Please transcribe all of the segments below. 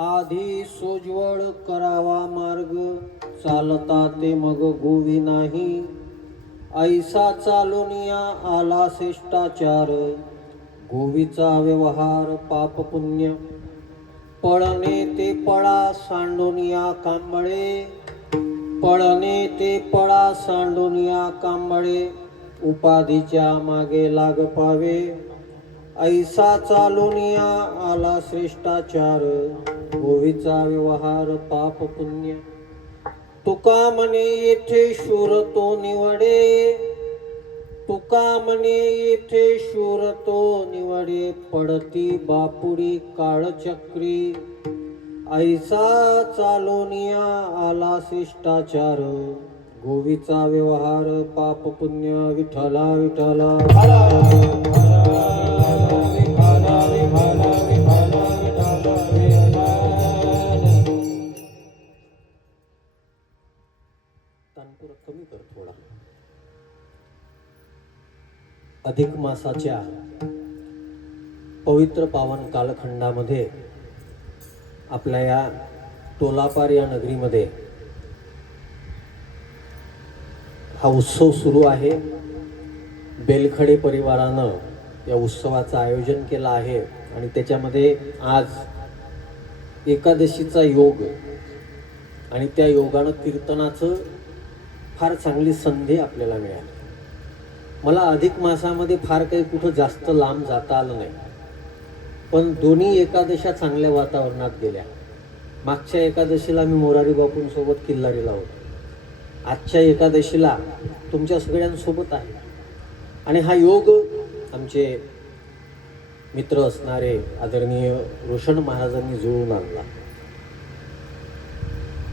आधी सोज्वळ करावा मार्ग, चालता ते मग गोवी नाही. ऐसा चालुनिया आला शिष्टाचार, गोवीचा व्यवहार पाप पुण्य. पळणे ते पळा सांडोनिया कांबळे, पळणे ते पळा सांडोनिया कांबळे. उपाधीच्या मागे लाग पावे, ऐसा चालुनिया आला श्रेष्ठाचार, गोवीचा व्यवहार पाप पुण्य. तुका म्हणे येथे शूर तो निवडे, तुका म्हणे येथे शूर तो निवडे. पडती बापुडी काळचक्री, ऐसा चालुनिया आला शिष्टाचार, गोवीचा व्यवहार पाप पुण्य. विठ्ठला विठ्ठला तानपुरा कमी कर थोडा. अधिक मासाच्या पवित्र पावन कालखंडामध्ये आपल्या या टोलापार या नगरीमध्ये हा उत्सव सुरू आहे. बेलखडे परिवारानं या उत्सवाचं आयोजन केलं आहे आणि त्याच्यामध्ये आज एकादशीचा योग आणि त्या योगानं कीर्तनाचं फार चांगली संधी आपल्याला मिळाली. मला अधिक मासामध्ये फार काही कुठं जास्त लांब जाता आलं नाही, पण दोन्ही एकादशा चांगल्या वातावरणात गेल्या. मागच्या एकादशीला मी मोरारी बापूंसोबत किल्लारीला होतो. आजच्या एकादशीला तुमच्या सगळ्यांसोबत आहे आणि हा योग आमचे मित्र असणारे आदरणीय रोशन महाराजांनी जुळवून आणला.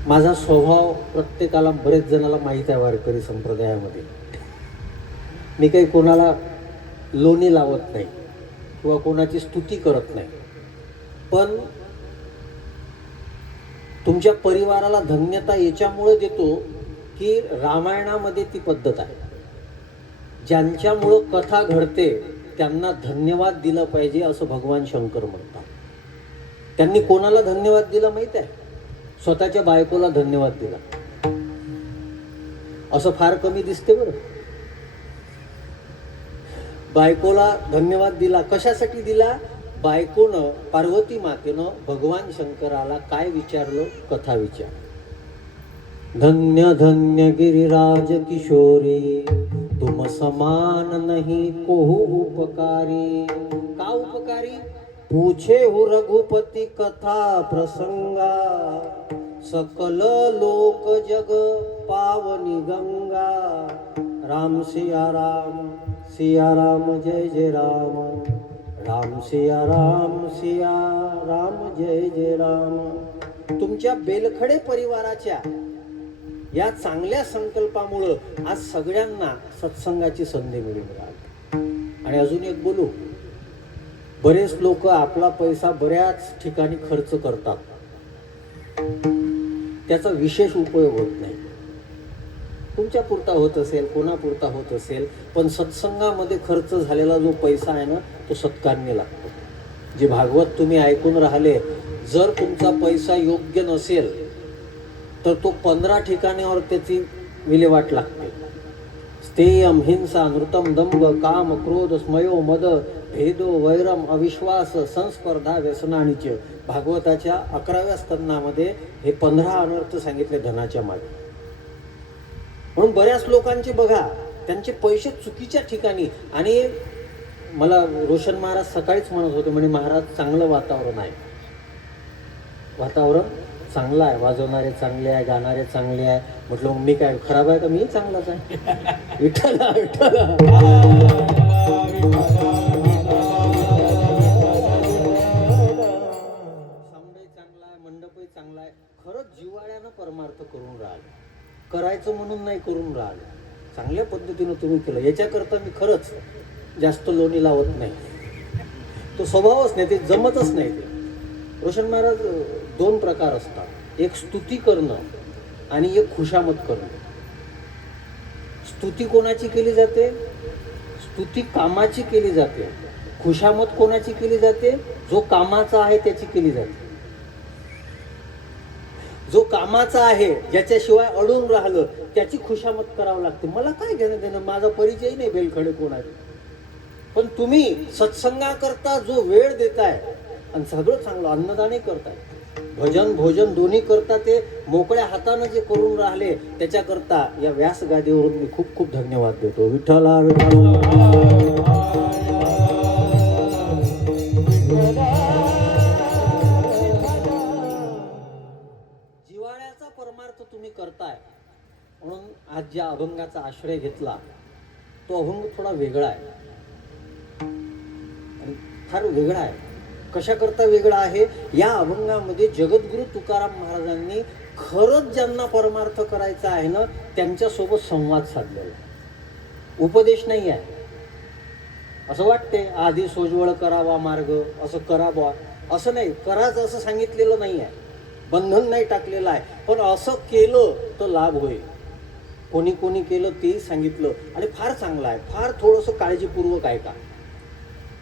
माझा स्वभाव प्रत्येकाला, बरेच जणाला माहीत आहे वारकरी संप्रदायामध्ये, मी काही कोणाला लोणी लावत नाही किंवा कोणाची स्तुती करत नाही, पण तुमच्या परिवाराला धन्यता याच्यामुळे देतो की रामायणामध्ये ती पद्धत आहे. ज्यांच्यामुळं कथा घडते त्यांना धन्यवाद दिला पाहिजे असं भगवान शंकर म्हणतात. त्यांनी कोणाला धन्यवाद दिला माहित आहे? स्वतःच्या बायकोला धन्यवाद दिला. असं फार कमी दिसते बरं. बायकोला धन्यवाद दिला. कशासाठी दिला? बायकोनं, पार्वती मातेनं भगवान शंकराला काय विचारलं? कथा विचार. धन्य धन्य गिरिराज किशोरी, तुम समान नहीं कोहु उपकारी. का उपकारी? पूछे हो रघुपति कथा प्रसंगा, सकल लोक जग पावनी गंगा. राम सिया राम जय जय राम, राम सिया राम जय जय राम. तुमच्या बेलखडे परिवाराच्या या चांगल्या संकल्पामुळं आज सगळ्यांना सत्संगाची संधी मिळून राहिली. आणि अजून एक बोलू, बरेच लोक आपला पैसा बऱ्याच ठिकाणी खर्च करतात, त्याचा विशेष उपयोग होत नाही. तुमच्या पुरता होत असेल, कोणापुरता होत असेल, पण सत्संगामध्ये खर्च झालेला जो पैसा आहे ना, तो सत्कारणी लागतो. जे भागवत तुम्ही ऐकून राहिले, जर तुमचा पैसा योग्य नसेल तर तो 15 ठिकाणावर त्याची विल्हेवाट लागते. स्थेयम हिंसा नृतम दंभ काम क्रोध स्मयो मद भेदो वैरम अविश्वास संस्पर्धा व्यसनानीच. भागवताच्या 11व्या स्कंदामध्ये हे 15 अनर्थ सांगितले धनाच्या मागे. म्हणून बऱ्याच लोकांचे बघा, त्यांचे पैसे चुकीच्या ठिकाणी. आणि मला रोशन महाराज सकाळीच म्हणत होते, म्हणे महाराज चांगलं वातावरण आहे. वातावरण चांगलं आहे, वाजवणारे चांगले आहे, गाणारे चांगले आहे. म्हटलं मग मी काय खराब आहे का? मी चांगलाच आहे. विठ्ठला विठ्ठला. साऊंडही चांगला आहे, मंडपही चांगला आहे. खरंच जिव्हाळ्यानं परमार्थ करून राहिलं, करायचं म्हणून नाही करून राहिलं. चांगल्या पद्धतीनं तुम्ही केलं. याच्याकरता मी खरंच जास्त लोणी लावत नाही. तो स्वभावच नाही, ते जमतच नाही. ते रोशन महाराज, 2 प्रकार असतात, एक स्तुती करणं आणि एक खुशामत करणं. स्तुती कोणाची केली जाते? स्तुती कामाची केली जाते. खुशामत कोणाची केली जाते? जो कामाचा आहे त्याची केली जाते. जो कामाचा आहे, ज्याच्याशिवाय अडून राहिलं, त्याची खुशामत करावं लागते. मला काय घेणं देणं, माझा परिचय नाही बेलखडे कोण आहे. पण तुम्ही सत्संगाकरता जो वेळ देताय आणि सगळं चांगलं अन्नदानही करताय, भजन भोजन दोन्ही करता, ते मोकळ्या हातानं जे करून राहिले त्याच्याकरता या व्यासगादीवरून मी खूप खूप धन्यवाद देतो. विठ्ठला जिवाळ्याचा परमार्थ तुम्ही करताय म्हणून आज ज्या अभंगाचा आश्रय घेतला तो अभंग थोडा वेगळा आहे आणि फार वेगळा आहे. कशाकरता वेगळा आहे? या अभंगामध्ये जगद्गुरु तुकाराम महाराजांनी खरंच ज्यांना परमार्थ करायचा आहे ना, त्यांच्यासोबत संवाद साधलेला. उपदेश नाही आहे. असं वाटते आधी सोजवळ करावा मार्ग, असं करावा असं नाही, कराच असं सांगितलेलं नाही आहे, बंधन नाही टाकलेलं आहे. पण असं केलं तर लाभ होईल. कोणी कोणी केलं तेही सांगितलं आणि फार चांगलं आहे. फार थोडंसं काळजीपूर्वक आहे का,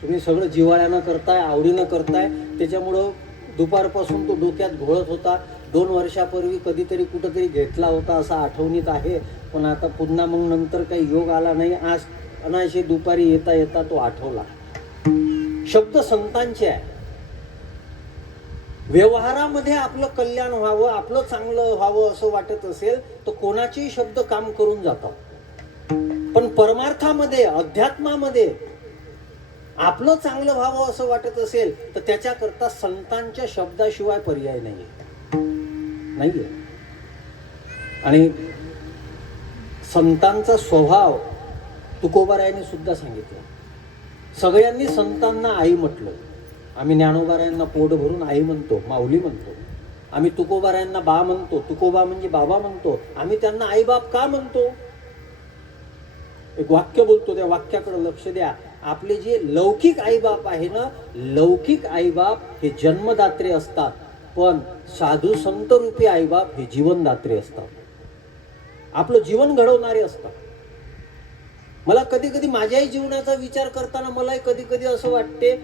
तुम्ही सगळं जिव्हाळ्यानं करताय, आवडीनं करताय. त्याच्यामुळं दुपारपासून तो डोक्यात घोळत होता. 2 वर्षापूर्वी कधीतरी कुठंतरी घेतला होता असं आठवणीत आहे, पण आता पुन्हा मग नंतर काही योग आला नाही. आज अनायसे दुपारी येता येता तो आठवला. शब्द संतांचे आहे. व्यवहारामध्ये आपलं कल्याण व्हावं, आपलं चांगलं व्हावं असं वाटत असेल तर कोणाचेही शब्द काम करून जातात. पण परमार्थामध्ये, अध्यात्मामध्ये आपलं चांगलं व्हावं असं वाटत असेल तर त्याच्याकरता संतांच्या शब्दाशिवाय पर्याय नाहीये. आणि संतांचा स्वभाव तुकोबारायांनी सुद्धा सांगितलं. सगळ्यांनी संतांना आई म्हटलं. आम्ही ज्ञानोबारायांना पोट भरून आई म्हणतो, माऊली म्हणतो. आम्ही तुकोबारायांना बा म्हणतो, तुकोबा म्हणजे बाबा म्हणतो. आम्ही त्यांना आई बाप का म्हणतो? एक वाक्य बोलतो, त्या वाक्याकडे लक्ष द्या. आपले जे लौकिक आईबाप आहे ना, लौकिक आईबाप हे जन्मदात्रे असतात, पण साधू संत रूपी आईबाप हे जीवनदात्रे असतात, आपलं जीवन घडवणारे असतात. मला कधी कधी माझ्याही जीवनाचा विचार करताना मलाही कधी कधी असं वाटते,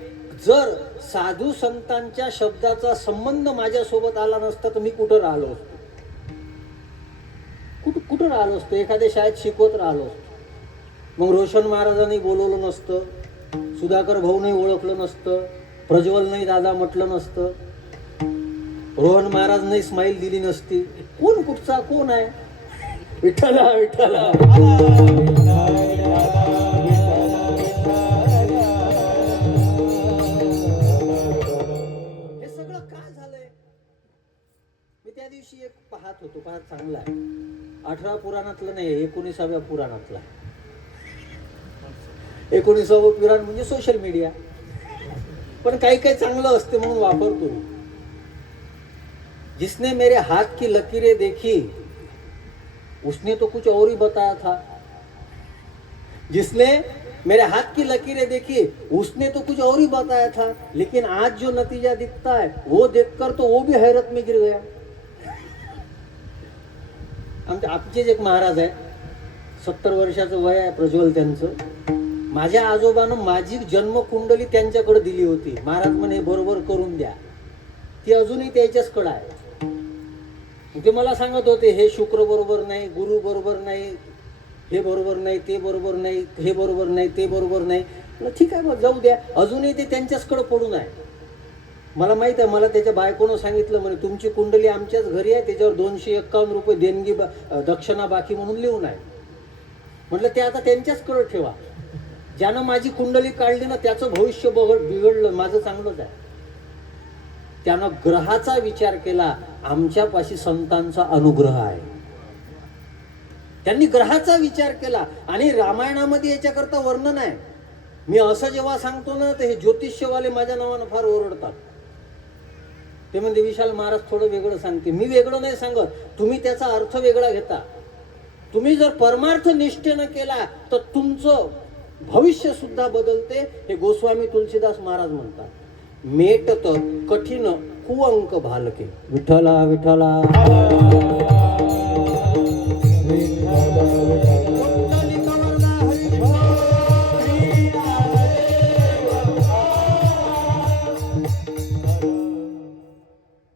जर साधू संतांच्या शब्दाचा संबंध माझ्यासोबत आला नसता तर मी कुठं राहिलो असतो, कुठं राहिलो असतो. एखाद्या शाळेत शिकवत राहिलो असतो. मग रोशन महाराजांनी बोलवलं नसतं, सुधाकर भाऊने ओळखलं नसतं, प्रज्वल नाही दादा म्हटलं नसतं, रोहन महाराज नाही स्माईल दिली नसती. कोण कुठचा कोण आहे? विठ्ठला विठ्ठला. हे सगळं काय झालंय? मी त्या दिवशी एक पाहत होतो, फार चांगला आहे. 18 पुराणातलं नाही, 19व्या पुराणातला. 19वं पुराण म्हणजे सोशल मीडिया. पण काही काही चांगलं असते म्हणून वापरतो. जिसने मेरे हाथ की लकीरें देखी उसने तो कुछ और ही बताया था. जिसने मेरे हाथ की लकीरें देखी उसने तो कुछ और ही बताया था, लेकिन आज जो नतीजा दिखता है वो देखकर तो वो भी हैरत में गिर गया. आमचेच एक महाराज आहे, 70 वर्षाचं वय आहे प्रज्वल त्यांचं. माझ्या आजोबानं माझी जन्मकुंडली त्यांच्याकडे दिली होती. महाराज म्हणे बरोबर करून द्या. ती अजूनही त्याच्याचकडे आहे. ते मला सांगत होते, हे शुक्र बरोबर नाही, गुरु बरोबर नाही, हे बरोबर नाही, ते बरोबर नाही, हे बरोबर नाही, ते बरोबर नाही. ठीक आहे, मग जाऊ द्या. अजूनही ते त्यांच्याचकडे पडून आहे. मला माहित आहे, मला त्याच्या बायकोनं सांगितलं, म्हणे तुमची कुंडली आमच्याच घरी आहे, त्याच्यावर 251 रुपये देणगी दक्षिणा बाकी म्हणून लिहून आहे. म्हटलं ते आता त्यांच्याचकडे ठेवा. ज्यानं माझी कुंडली काढली ना त्याचं भविष्य बिघडलं, माझं चांगलंच आहे. त्यानं ग्रहाचा विचार केला. आमच्यापाशी संतांचा अनुग्रह आहे. त्यांनी ग्रहाचा विचार केला. आणि रामायणामध्ये याच्याकरता वर्णन आहे. मी असं जेव्हा सांगतो ना तर हे ज्योतिष्यवाले माझ्या नावानं फार ओरडतात. ते म्हणजे विशाल महाराज थोडं वेगळं सांगते. मी वेगळं नाही सांगत, तुम्ही त्याचा अर्थ वेगळा घेता. तुम्ही जर परमार्थ निष्ठेनं केला तर तुमचं भविष्य सुद्धा बदलते. हे गोस्वामी तुलसीदास महाराज म्हणतात. मेटत कठीण कुअंक भालके. विठ्ठला विठ्ठला.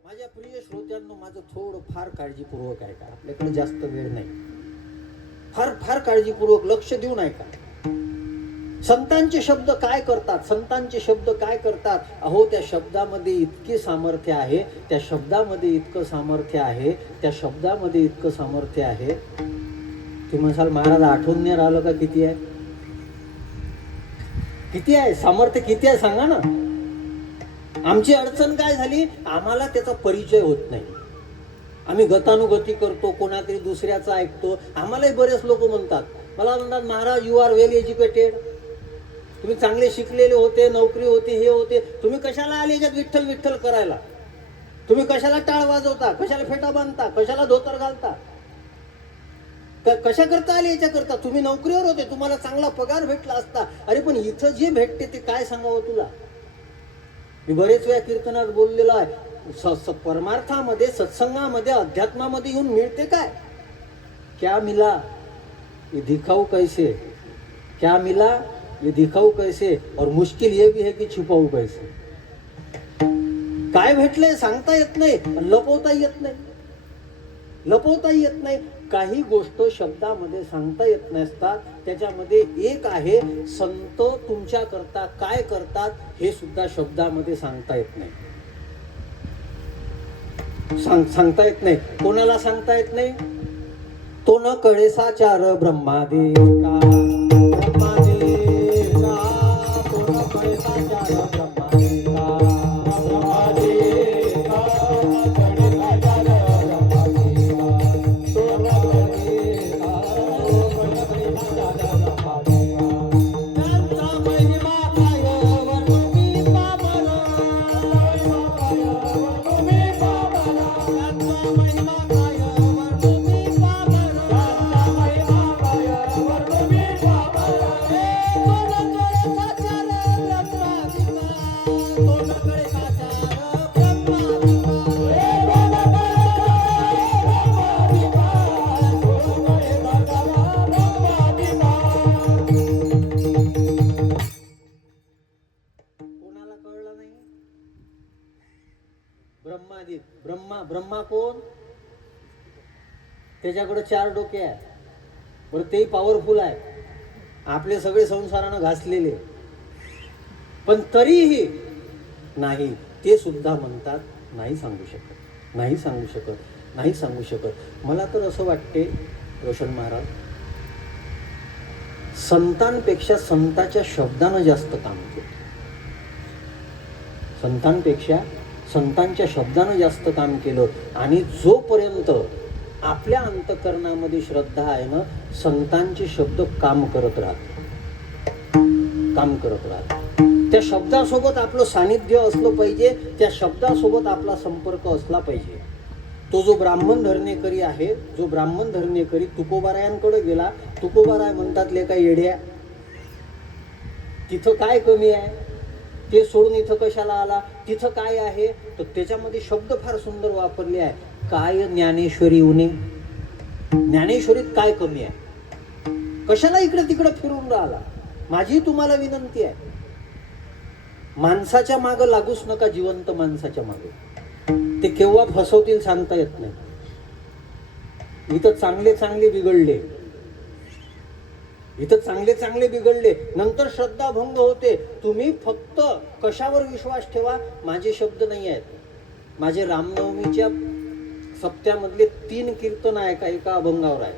माझ्या प्रिय श्रोत्या पूजांनो, माझं थोडं फार काळजीपूर्वक आहे का, आपल्याकडे जास्त वेळ नाही, फार फार काळजीपूर्वक लक्ष देऊन ऐका. संतांचे शब्द काय करतात, संतांचे शब्द काय करतात. अहो, त्या शब्दामध्ये इतके सामर्थ्य आहे, त्या शब्दामध्ये इतकं सामर्थ्य आहे, त्या शब्दामध्ये इतकं सामर्थ्य आहे. तुम्ही म्हणाल महाराज आठवून नाही राहिलं का, किती आहे, किती आहे सामर्थ्य, किती आहे सांगा ना. आमची अडचण काय झाली, आम्हाला त्याचा परिचय होत नाही. आम्ही गतानुगती करतो, कोणातरी दुसऱ्याचं ऐकतो. आम्हालाही बरेच लोक म्हणतात, मला म्हणतात Maharaj you are well educated, तुम्ही चांगले शिकलेले होते, नोकरी होती, हे होते, तुम्ही कशाला आले याच्यात विठ्ठल विठ्ठल करायला, तुम्ही कशाला टाळ वाजवता, कशाला फेटा बांधता, कशाला धोतर घालता, कशा करता आले याच्या करता, तुम्ही नोकरीवर होते, तुम्हाला चांगला पगार भेटला असता. अरे पण इथं जे भेटते ते काय सांगावं तुला. मी बरेच वेळा कीर्तनात बोललेलो आहे, परमार्थामध्ये, सत्संगामध्ये, अध्यात्मामध्ये येऊन मिळते काय, क्या मिला ये दिखाऊ कैसे, क्या मिला ये दिखाऊ कैसे, और मुश्किल ये भी है कि छुपाऊ कैसे. काय भेटलंय सांगता येत नाही, लपवता येत नाही, लपवता येत नाही. काही गोष्ट शब्दामध्ये सांगता येत नसतात. त्याच्यामध्ये एक आहे, संत तुमच्या करता काय करतात हे सुद्धा शब्दामध्ये सांगता येत नाही. सांगता येत नाही. कोणाला सांगता येत नाही, तो न कळे साचार ब्रह्मादेव का, ब्रह्मादेव का, तो न कळे साचार ब्रह्मादेव का, ब्रह्मादेव का, कळे साचार ब्रह्मादेव का, तो न कळे का, कळे साचार ब्रह्मादेव का. त्यांचा महिमा काय वर्णू मी पामरा, त्यांचा महिमा काय वर्णू मी पामरा, कोणाला कळलं नाही. ब्रह्मादिक, ब्रह्मा कोण, त्याच्याकडे 4 डोके आहेत, बरं तेही पॉवरफुल आहे, आपले सगळे संसारानं घासलेले, पण तरीही नाही, ते सुद्धा म्हणतात नाही सांगू शकत, नाही सांगू शकत, नाही सांगू शकत. मला तर असं वाटते रोशन महाराज, संतांपेक्षा संताच्या शब्दानं जास्त काम केलं, संतांपेक्षा संतांच्या शब्दानं जास्त काम केलं. आणि जोपर्यंत आपल्या अंतःकरणामध्ये श्रद्धा आहे ना, संतांचे शब्द काम करत राहतात, काम करत राहतात. त्या शब्दासोबत आपलं सानिध्य असलं पाहिजे, त्या शब्दासोबत आपला संपर्क असला पाहिजे. तो जो ब्राह्मण धरणेकरी आहे, जो ब्राह्मण धरणेकरी तुकोबारायांकडे गेला, तुकोबाराय म्हणतात लेका येड्या, तिथं काय कमी आहे, ते सोडून इथं कशाला आला, तिथं काय आहे, तर त्याच्यामध्ये शब्द फार सुंदर वापरले आहे. काय ज्ञानेश्वरी उणे, ज्ञानेश्वरीत काय कमी आहे, कशाला इकडे तिकडे फिरून राहिला. माझी तुम्हाला विनंती आहे, माणसाच्या मागं लागूच नका, जिवंत माणसाच्या मागे. ते केव्हा फसवतील सांगता येत नाही. इथं चांगले चांगले बिघडले, इथं चांगले चांगले बिघडले, नंतर श्रद्धा भंग होते. तुम्ही फक्त कशावर विश्वास ठेवा, माझे शब्द नाही आहेत, माझे रामनवमीच्या सप्त्यामधले 3 कीर्तन आहे का, एका अभंगावर आहे.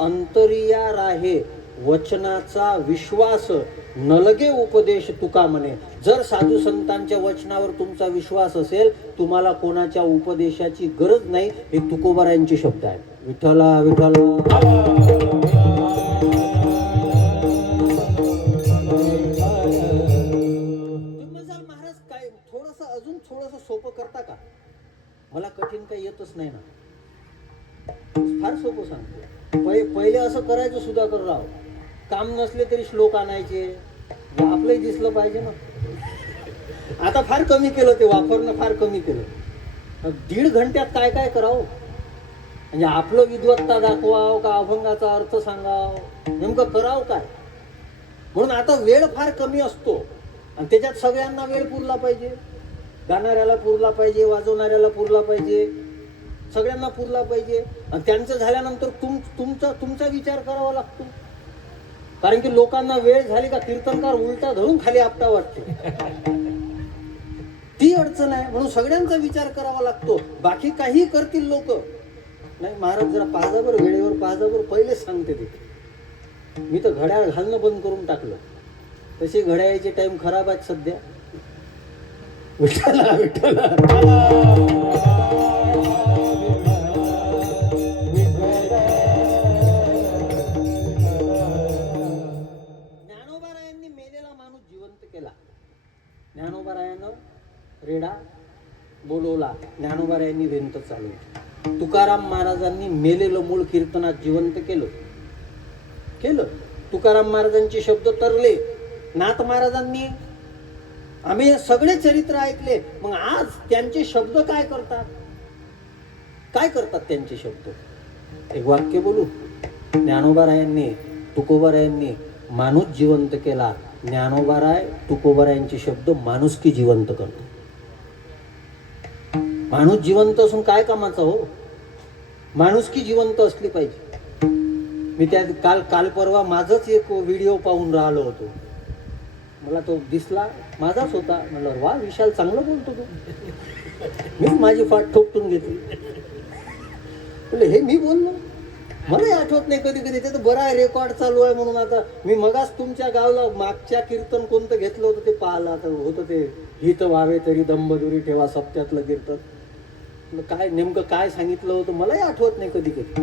अंतरिया राहे वचनाचा विश्वास, नलगे उपदेश तुका म्हणे. जर साधू संतांच्या वचनावर तुमचा विश्वास असेल, तुम्हाला कोणाच्या उपदेशाची गरज नाही. हे तुकोबारायांचे शब्द आहेत. विठ्ठला विठ्ठला. महाराज काय थोडस अजून थोडस सोपं करता का, मला कठीण काही येतच नाही ना, फार सोपं सांगतो. पहिले असं करायचं सुधाकर राव, काम नसले तरी श्लोक आणायचे, आपलंही दिसलं पाहिजे ना. आता फार कमी केलं, ते वापरणं फार कमी केलं. 1.5 घंट्यात काय काय करावं, म्हणजे आपलं विद्वत्ता दाखवावं का अभंगाचा अर्थ सांगाव, नेमकं करावं काय. म्हणून आता वेळ फार कमी असतो आणि त्याच्यात सगळ्यांना वेळ पुरला पाहिजे. गाणाऱ्याला पुरला पाहिजे, वाजवणाऱ्याला पुरला पाहिजे, सगळ्यांना पुरला पाहिजे. आणि त्यांचं झाल्यानंतर तुमचा विचार करावा लागतो. कारण की लोकांना वेळ झाली का कीर्तनकार उलटा धरून खाली आपटा वाटते. ती अडचण आहे. म्हणून सगळ्यांचा विचार करावा लागतो. बाकी काही करतील लोक. नाही महाराज जरा पाहाजावर, वेळेवर पाहाजावर, पहिलेच सांगते ते. मी तर घड्याळ घालणं बंद करून टाकलं. तशी घड्याळाचे टाइम खराब आहेत सध्या. विठ्ठला विठ्ठला ज्ञानोबारायांनी मेलेला माणूस जिवंत केला. ज्ञानोबारायानं रेडा बोलवला, ज्ञानोबारायांनी भिंत चालवली. तुकाराम महाराजांनी मेलेलं मूळ कीर्तनात जिवंत केलं. तुकाराम महाराजांचे शब्द तरले. नाथ महाराजांनी आम्ही सगळे चरित्र ऐकले. मग आज त्यांचे शब्द काय करतात? त्यांचे शब्द? एक वाक्य बोलू. ज्ञानोबारायांनी, तुकोबारायांनी माणूस जिवंत केला. ज्ञानोबाराय, तुकोबारायांचे शब्द माणुसकी जिवंत करतो. माणूस जिवंत असून काय कामाचा हो? माणुसकी जिवंत असली पाहिजे. मी त्या काल परवा माझंच एक व्हिडिओ पाहून राहिलो होतो. मला तो दिसला, माझाच होता. म्हणलं वा विशाल, चांगलं बोलतो तू. मीच माझी फाट ठोकटून घेतली. म्हणजे हे मी बोललो, मलाही आठवत नाही कधी कधी. ते तर बरं आहे, रेकॉर्ड चालू आहे म्हणून. आता मी मगाच तुमच्या गावला मागच्या कीर्तन कोणतं घेतलं होतं ते पाहिलं. आता होतं ते हित व्हावे तरी दंबदुरी ठेवा, सप्त्यातलं कीर्तन. काय नेमकं काय सांगितलं होतं मलाही आठवत नाही कधी कधी.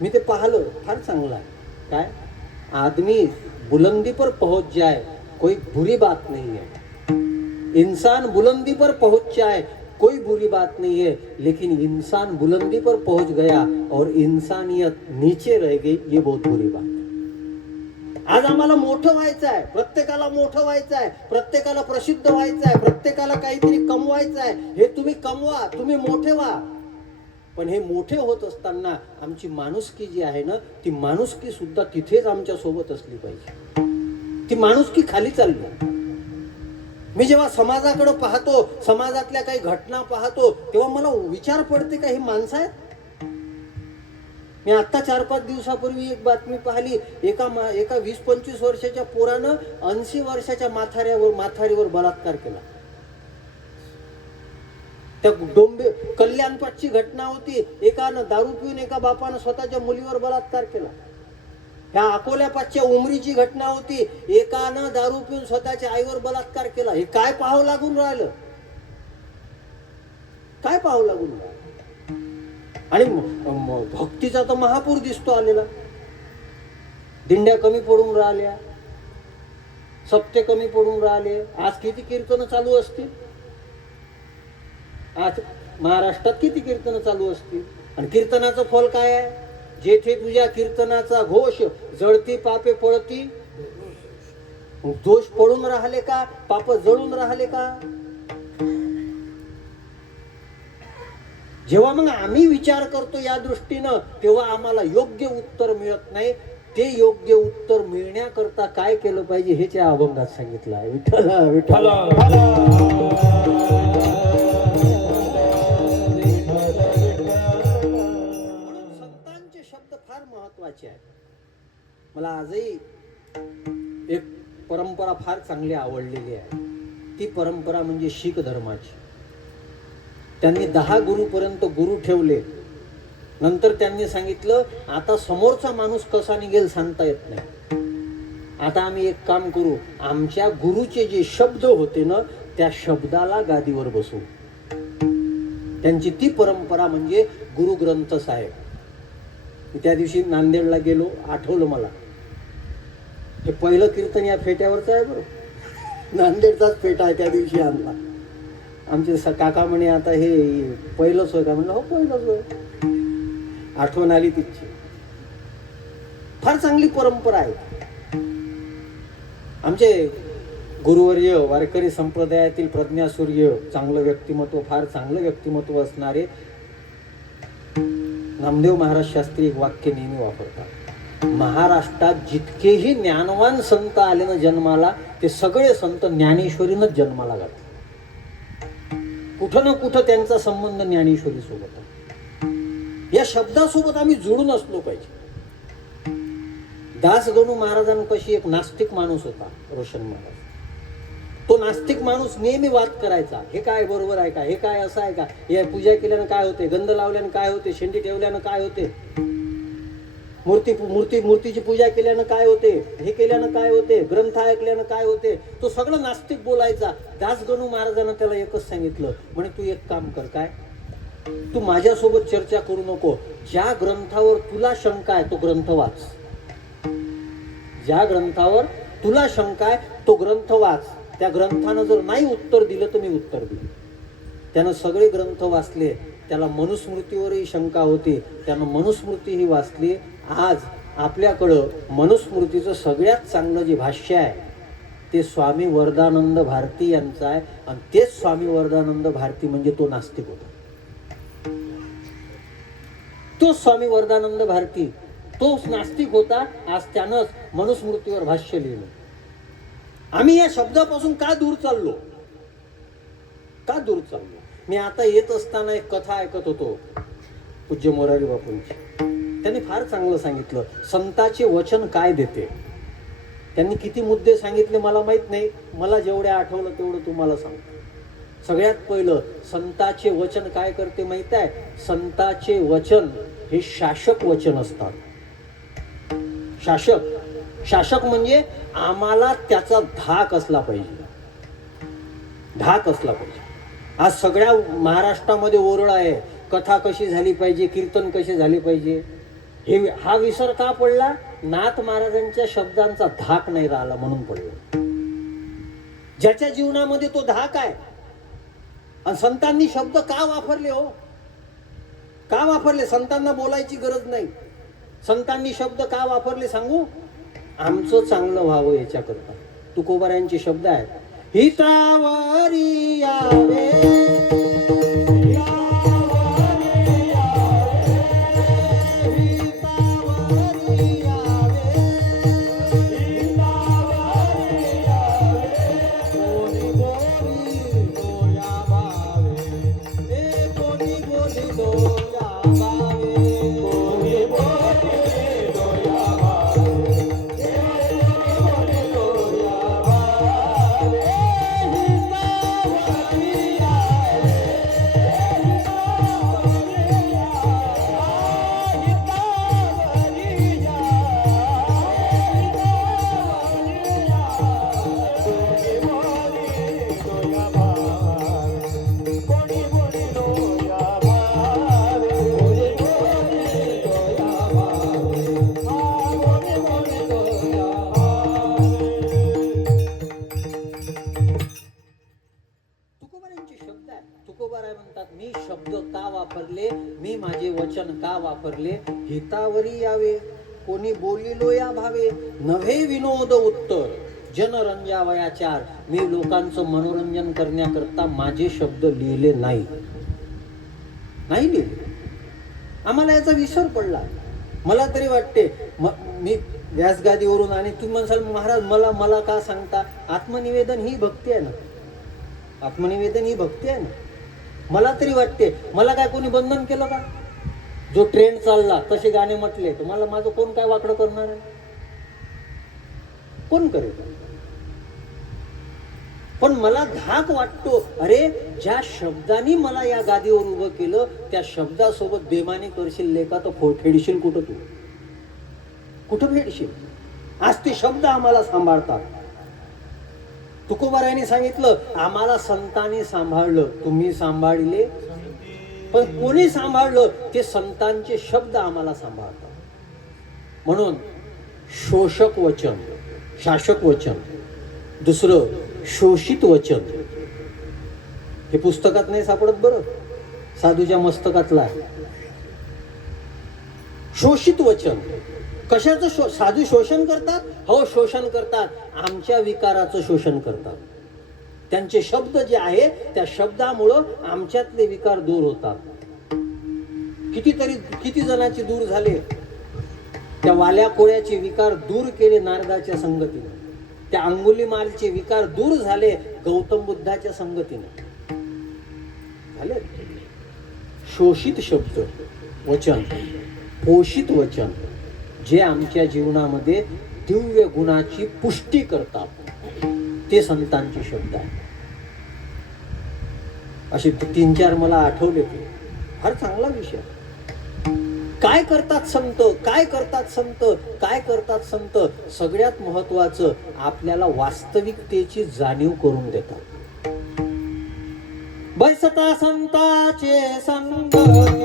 मी ते पाहिलं, फार चांगलं आहे. काय आदमी बुलंदी पर पहुंच जाए कोई बुरी बात नहीं है. इंसान बुलंदी पर पहुंच जाए कोई बुरी बात नहीं है. लेकिन इंसान बुलंदी पर पहुंच गया और इंसानियत नीचे रह गई, ये बहुत बुरी बात है. आज आम्हाला मोठं व्हायचं आहे. प्रत्येकाला मोठं व्हायचं आहे. प्रत्येकाला प्रसिद्ध व्हायचं आहे. प्रत्येकाला काहीतरी कमवायचं आहे. हे तुम्ही कमवा, तुम्ही मोठे व्हा. पण हे मोठे होत असताना आमची माणुसकी जी आहे ना, ती माणुसकी सुद्धा तिथेच आमच्या सोबत असली पाहिजे. ती माणुसकी खाली चालली. मी जेव्हा समाजाकडे पाहतो, समाजातल्या काही घटना पाहतो, तेव्हा मला विचार पडते का ही माणसं आहेत? मी आता 4-5 दिवसापूर्वी एक बातमी पाहिली. एका 20-25 वर्षाच्या पोरानं 80 वर्षाच्या माथारीवर बलात्कार केला. त्या कल्याणपाटची घटना होती. एकानं दारू पिऊन एका बापानं स्वतःच्या मुलीवर बलात्कार केला. ह्या अकोल्यापाटच्या उमरीची घटना होती. एकानं दारू पिऊन स्वतःच्या आईवर बलात्कार केला. हे काय पाहावं लागून राहिलं? आणि भक्तीचा तर महापूर दिसतो आलेला. दिंड्या कमी पडून राहिल्या, सप्ते कमी पडून राहिले. आज किती कीर्तन चालू असतील? आज महाराष्ट्रात किती कीर्तन चालू असतील? आणि कीर्तनाचं फल काय आहे? जेथे तुझ्या कीर्तनाचा घोष जळती पापे पळती. दोष पडून राहिले का? पाप जळून राहिले का? जेव्हा मग आम्ही विचार करतो या दृष्टीनं, तेव्हा आम्हाला योग्य उत्तर मिळत नाही. ते योग्य उत्तर मिळण्याकरता काय केलं पाहिजे हेच या अभंगात सांगितलं आहे. विठ्ठला विठ्ठला. संतांचे शब्द फार महत्वाचे आहेत. मला आजही एक परंपरा फार चांगली आवडलेली आहे. ती परंपरा म्हणजे शीख धर्माची. त्यांनी 10 गुरुपर्यंत गुरु ठेवले. नंतर त्यांनी सांगितलं आता समोरचा माणूस कसा निघेल सांगता येत नाही. आता आम्ही एक काम करू, आमच्या गुरुचे जे शब्द होते ना, त्या शब्दाला गादीवर बसवू. त्यांची ती परंपरा म्हणजे गुरु ग्रंथ साहेब. मी त्या दिवशी नांदेडला गेलो, आठवलं मला. हे पहिलं कीर्तन या फेट्यावरचं आहे बरं. नांदेडचाच फेटा आहे, त्या दिवशी आणला. आमचे काका म्हणे आता हे पहिलंच होय का? म्हणलं हो पहिलंच होय. आठवण आली तिची. फार चांगली परंपरा आहे. आमचे गुरुवर्य वारकरी संप्रदायातील प्रज्ञासूर्य, चांगलं व्यक्तिमत्व, फार चांगलं व्यक्तिमत्व असणारे नामदेव महाराज शास्त्री एक वाक्य नेहमी वापरतात. महाराष्ट्रात जितकेही ज्ञानवान संत आले ना जन्माला, ते सगळे संत ज्ञानेश्वरीनंच जन्माला घातले. कुठं ना कुठं त्यांचा संबंध ज्ञानेश्वरी सोबत आहे. या शब्दासोबत आम्ही जुळून असलो पाहिजे. दासगणू महाराजांपाशी एक नास्तिक माणूस होता, रोशन महाराज. तो नास्तिक माणूस नेहमी वाद करायचा, हे काय बरोबर आहे का, हे काय असं आहे का, हे पूजा केल्यानं काय होते, गंध लावल्यानं काय होते, शेंडी ठेवल्यानं काय होते, मूर्तीची पूजा केल्यानं काय होते, हे केल्यानं काय होते, ग्रंथ ऐकल्यानं काय होते. तो सगळं नास्तिक बोलायचा. दासगणू महाराजांना त्याला एकच सांगितलं, म्हणे तू एक काम कर, काय, तू माझ्यासोबत चर्चा करू नको. ज्या ग्रंथावर तुला शंका आहे तो ग्रंथ वाच. ज्या ग्रंथावर तुला शंका आहे तो ग्रंथ वाच. त्या ग्रंथानं जर नाही उत्तर दिलं तर मी उत्तर दिलं. त्यानं सगळे ग्रंथ वाचले. त्याला मनुस्मृतीवरही शंका होती, त्यानं मनुस्मृतीही वाचली. आज आपल्याकडं मनुस्मृतीचं सगळ्यात चांगलं जे भाष्य आहे ते स्वामी वरदानंद भारती यांचं आहे. आणि तेच स्वामी वरदानंद भारती म्हणजे तो नास्तिक होता. तो स्वामी वरदानंद भारती तो नास्तिक होता. आज त्यानंच मनुस्मृतीवर भाष्य लिहिलं. आम्ही या शब्दापासून का दूर चाललो, का दूर चाललो. मी आता येत असताना एक कथा ऐकत होतो पूज्य मोरारी बापूंची. त्यांनी फार चांगलं सांगितलं, संताचे वचन काय देते. त्यांनी किती मुद्दे सांगितले मला माहित नाही, मला जेवढे आठवलं तेवढं तुम्हाला सांगतो. सगळ्यात पहिलं, संताचे वचन काय करते माहित आहे. संताचे वचन हे शासक वचन असतात. शासक म्हणजे आम्हाला त्याचा धाक असला पाहिजे, धाक असला पाहिजे. आज सगळ्या महाराष्ट्रामध्ये ओरड आहे, कथा कशी झाली पाहिजे, कीर्तन कसे झाले पाहिजे. हा विसर का पडला. नाथ महाराजांच्या शब्दांचा धाक नाही राहिला म्हणून पडला. ज्याच्या जीवनामध्ये तो धाक आहे. आणि संतांनी शब्द का वापरले हो, का वापरले. संतांना बोलायची गरज नाही. संतांनी शब्द का वापरले सांगू. आमचं चांगलं व्हावं याच्याकरता. तुकोबारायांचे शब्द आहेत, हितावरी यावे, मी माझे वचन का वापरले. हितावरी यावे कोणी बोलिलो या भावे, नव्हे विनोद उत्तर जनरंजावयाचार. मी लोकांचं मनोरंजन करण्याकरता माझे शब्द लिहिले नाही लिहिले. आम्हाला याचा विसर पडला. मला तरी वाटते मी व्यासगादीवरून आणि तुम्ही म्हणसाल महाराज मला का सांगता. आत्मनिवेदन ही भक्ती आहे ना, आत्मनिवेदन ही भक्ती आहे ना. मला तरी वाटते, मला काय कोणी बंधन केलं का. जो ट्रेंड चालला तसे गाणे म्हटले तर मला माझं कोण काय वाकडं करणार आहे, कोण करेल. पण मला धाक वाटतो, अरे ज्या शब्दांनी मला या गादीवर उभं केलं त्या शब्दासोबत बेमानी करशील लेखा तर फेडशील कुठं, तू कुठं फेडशील. आज ते शब्द आम्हाला सांभाळतात. तुकोबारायांनी सांगितलं, आम्हाला संतांनी सांभाळलं, तुम्ही सांभाळले. पण कोणी सांभाळलं, ते संतांचे शब्द आम्हाला सांभाळतात. म्हणून शोषक वचन, शासक वचन. दुसरं शोषित वचन. हे पुस्तकात नाही सापडत बरं, साधूच्या मस्तकातला आहे. शोषित वचन कशाचं. साधू शोषण करतात, हो शोषण करतात. आमच्या विकाराचं शोषण करतात. त्यांचे शब्द जे आहे त्या शब्दामुळं आमच्यातले विकार दूर होतात. किती जणांचे दूर झाले. त्या वाल्या कोळ्याचे विकार दूर केले नारदाच्या संगतीने. त्या अंगुलीमालचे विकार दूर झाले गौतम बुद्धाच्या संगतीने. झालेत. शोषित शब्द वचन, पोषित वचन जे आमच्या जीवनामध्ये दिव्य गुणाची पुष्टी करतात ते संतांचे शब्द आहे. असे 3-4 मला आठवले ते. फार चांगला विषय. काय करतात संत, काय करतात संत, काय करतात संत? सगळ्यात महत्वाचं आपल्याला वास्तविकतेची जाणीव करून देतात. बैसता संताचे संगती,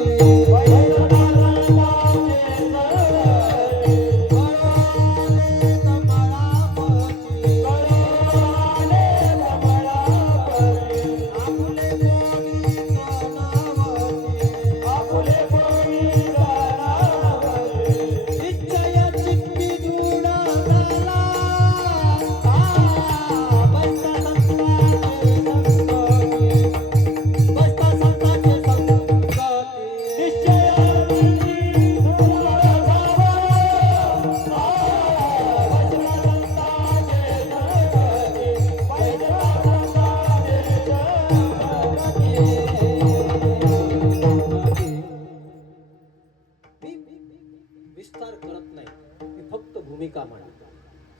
विस्तार करत नाही, मी फक्त भूमिका मांडतो.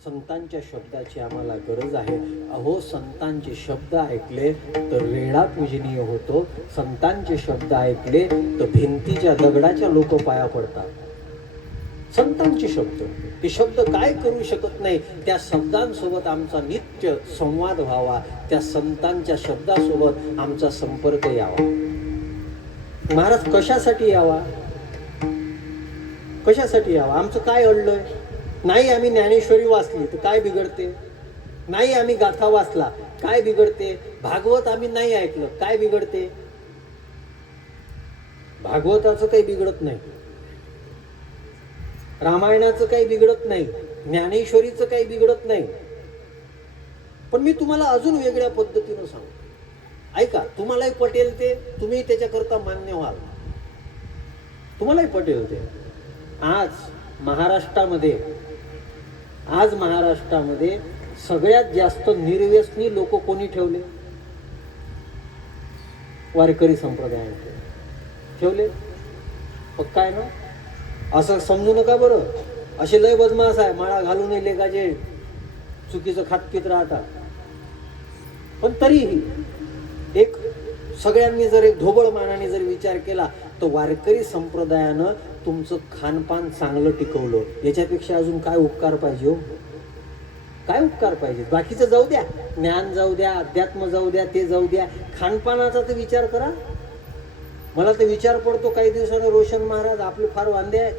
संतांच्या शब्दाची आम्हाला गरज आहे. अहो, संतांचे शब्द ऐकले तर रेडा पूजनीय होतो. संतांचे शब्द ऐकले तर भिंतीच्या दगडाच्या लोक पाया पडतात. संतांचे शब्द, ते शब्द काय करू शकत नाही. त्या शब्दांसोबत आमचा नित्य संवाद व्हावा, त्या संतांच्या शब्दासोबत आमचा संपर्क यावा. महाराज कशासाठी यावा, कशासाठी यावा? आमचं काय अडलंय? नाही आम्ही ज्ञानेश्वरी वाचली तर काय बिघडते? नाही आम्ही गाथा वाचला काय बिघडते? भागवत आम्ही नाही ऐकलं काय बिघडते? भागवताचं काही बिघडत नाही, रामायणाचं काही बिघडत नाही, ज्ञानेश्वरीचं काही बिघडत नाही. पण मी तुम्हाला अजून वेगळ्या पद्धतीनं सांगतो. ऐका, तुम्हालाही पटेल ते, तुम्ही त्याच्याकरता मान्य व्हाल, तुम्हालाही पटेल ते. आज महाराष्ट्रामध्ये सगळ्यात जास्त निर्व्यसनी लोक कोणी ठेवले? वारकरी संप्रदायाने ठेवले. पक्का आहे ना? असं समजू नका बरं. असे लय बदमाश आहे, माळा घालून येले का जे चुकीचं खातपीत राहतात. पण तरीही एक सगळ्यांनी जर एक ढोबळ मानाने जर विचार केला तर वारकरी संप्रदायानं तुमचं खानपान चांगलं टिकवलं, याच्यापेक्षा अजून काय उपकार पाहिजे हो? काय उपकार पाहिजे? बाकीचं जाऊ द्या, ज्ञान जाऊ द्या, अध्यात्म जाऊ द्या, ते जाऊ द्या, खानपानाचा तर विचार करा. मला तर विचार पडतो काही दिवसानं, रोशन महाराज आपले फार वांदे आहेत,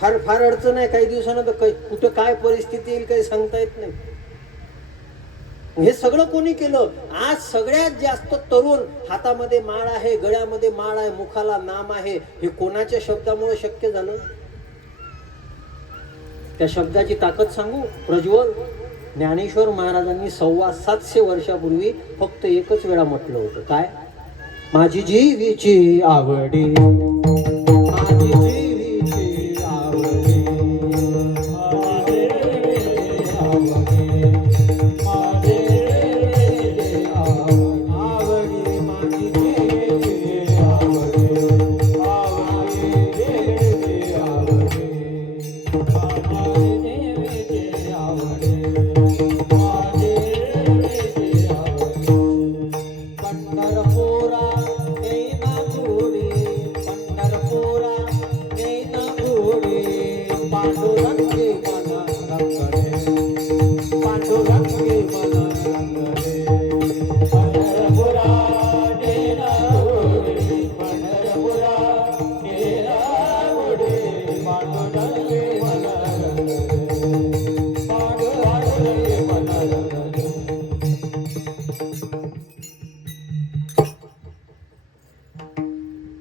फार फार अडचण आहे. काही दिवसानं तर कुठं काय परिस्थिती येईल काही सांगता येत नाही. हे सगळं कोणी केलं? आज सगळ्यात जास्त तरुण हातामध्ये माळ आहे, गळ्यामध्ये माळ आहे, मुखाला नाम आहे. हे कोणाच्या शब्दामुळे शक्य झालं? त्या शब्दाची ताकद सांगू, प्रज्वल. ज्ञानेश्वर महाराजांनी 750 वर्षापूर्वी फक्त एकच वेळा म्हटलं होतं, काय? माझी जीवीची आवडी, माझी जीवीची आवडी,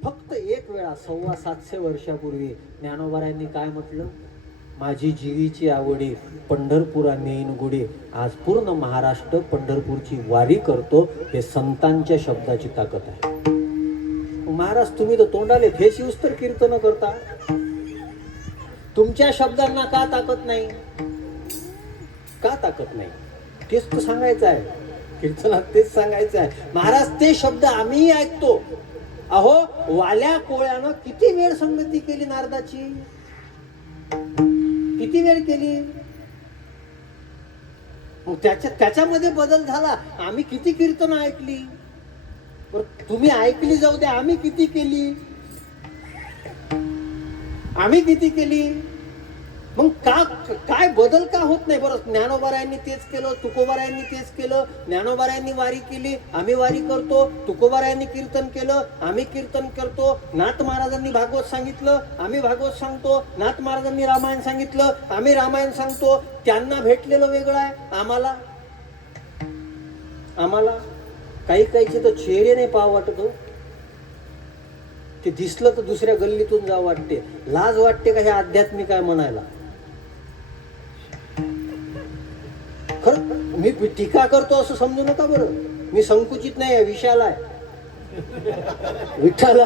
फक्त एक वेळा 750 वर्षापूर्वी ज्ञानोबारायांनी काय म्हटलं? माझी जीवीची आवडी, पंढरपुरा नेईन गुढी. आज पूर्ण महाराष्ट्र पंढरपूरची वारी करतो. हे संतांच्या शब्दाची ताकद आहे. महाराज तुम्ही तर तोंडाले फेस यूज तर कीर्तन करता, तुमच्या शब्दांना का ताकद नाही? का ताकद नाही? तेच तर सांगायचं आहे. कीर्तनात तेच सांगायचं आहे. महाराज ते शब्द आम्ही ऐकतो. अहो, वाल्या कोळ्यानं किती वेळ संगती केली नारदाची, किती वेळ केली. मग त्याच्यामध्ये बदल झाला. आम्ही किती कीर्तन ऐकली, तुम्ही ऐकली जाऊ द्या, आम्ही किती केली, आम्ही किती केली. मग काय बदल का होत नाही बरं. ज्ञानोबारायांनी तेच केलं, तुकोबारायांनी तेच केलं. ज्ञानोबारायांनी वारी केली, आम्ही वारी करतो. तुकोबारायांनी कीर्तन केलं, आम्ही कीर्तन करतो. नाथ महाराजांनी भागवत सांगितलं, आम्ही भागवत सांगतो. नाथ महाराजांनी रामायण सांगितलं, आम्ही रामायण सांगतो. त्यांना भेटलेलं वेगळं आहे, आम्हाला काही काहीचे तर चेहरे नाही पाहा वाटत हो. ते दिसलं तर दुसऱ्या गल्लीतून जावं वाटते. लाज वाटते का हे आध्यात्मिक आहे म्हणायला. खरं मी टीका करतो असं समजू नका बरं. मी संकुचित नाही आहे, विशाल आहे. विठ्ठला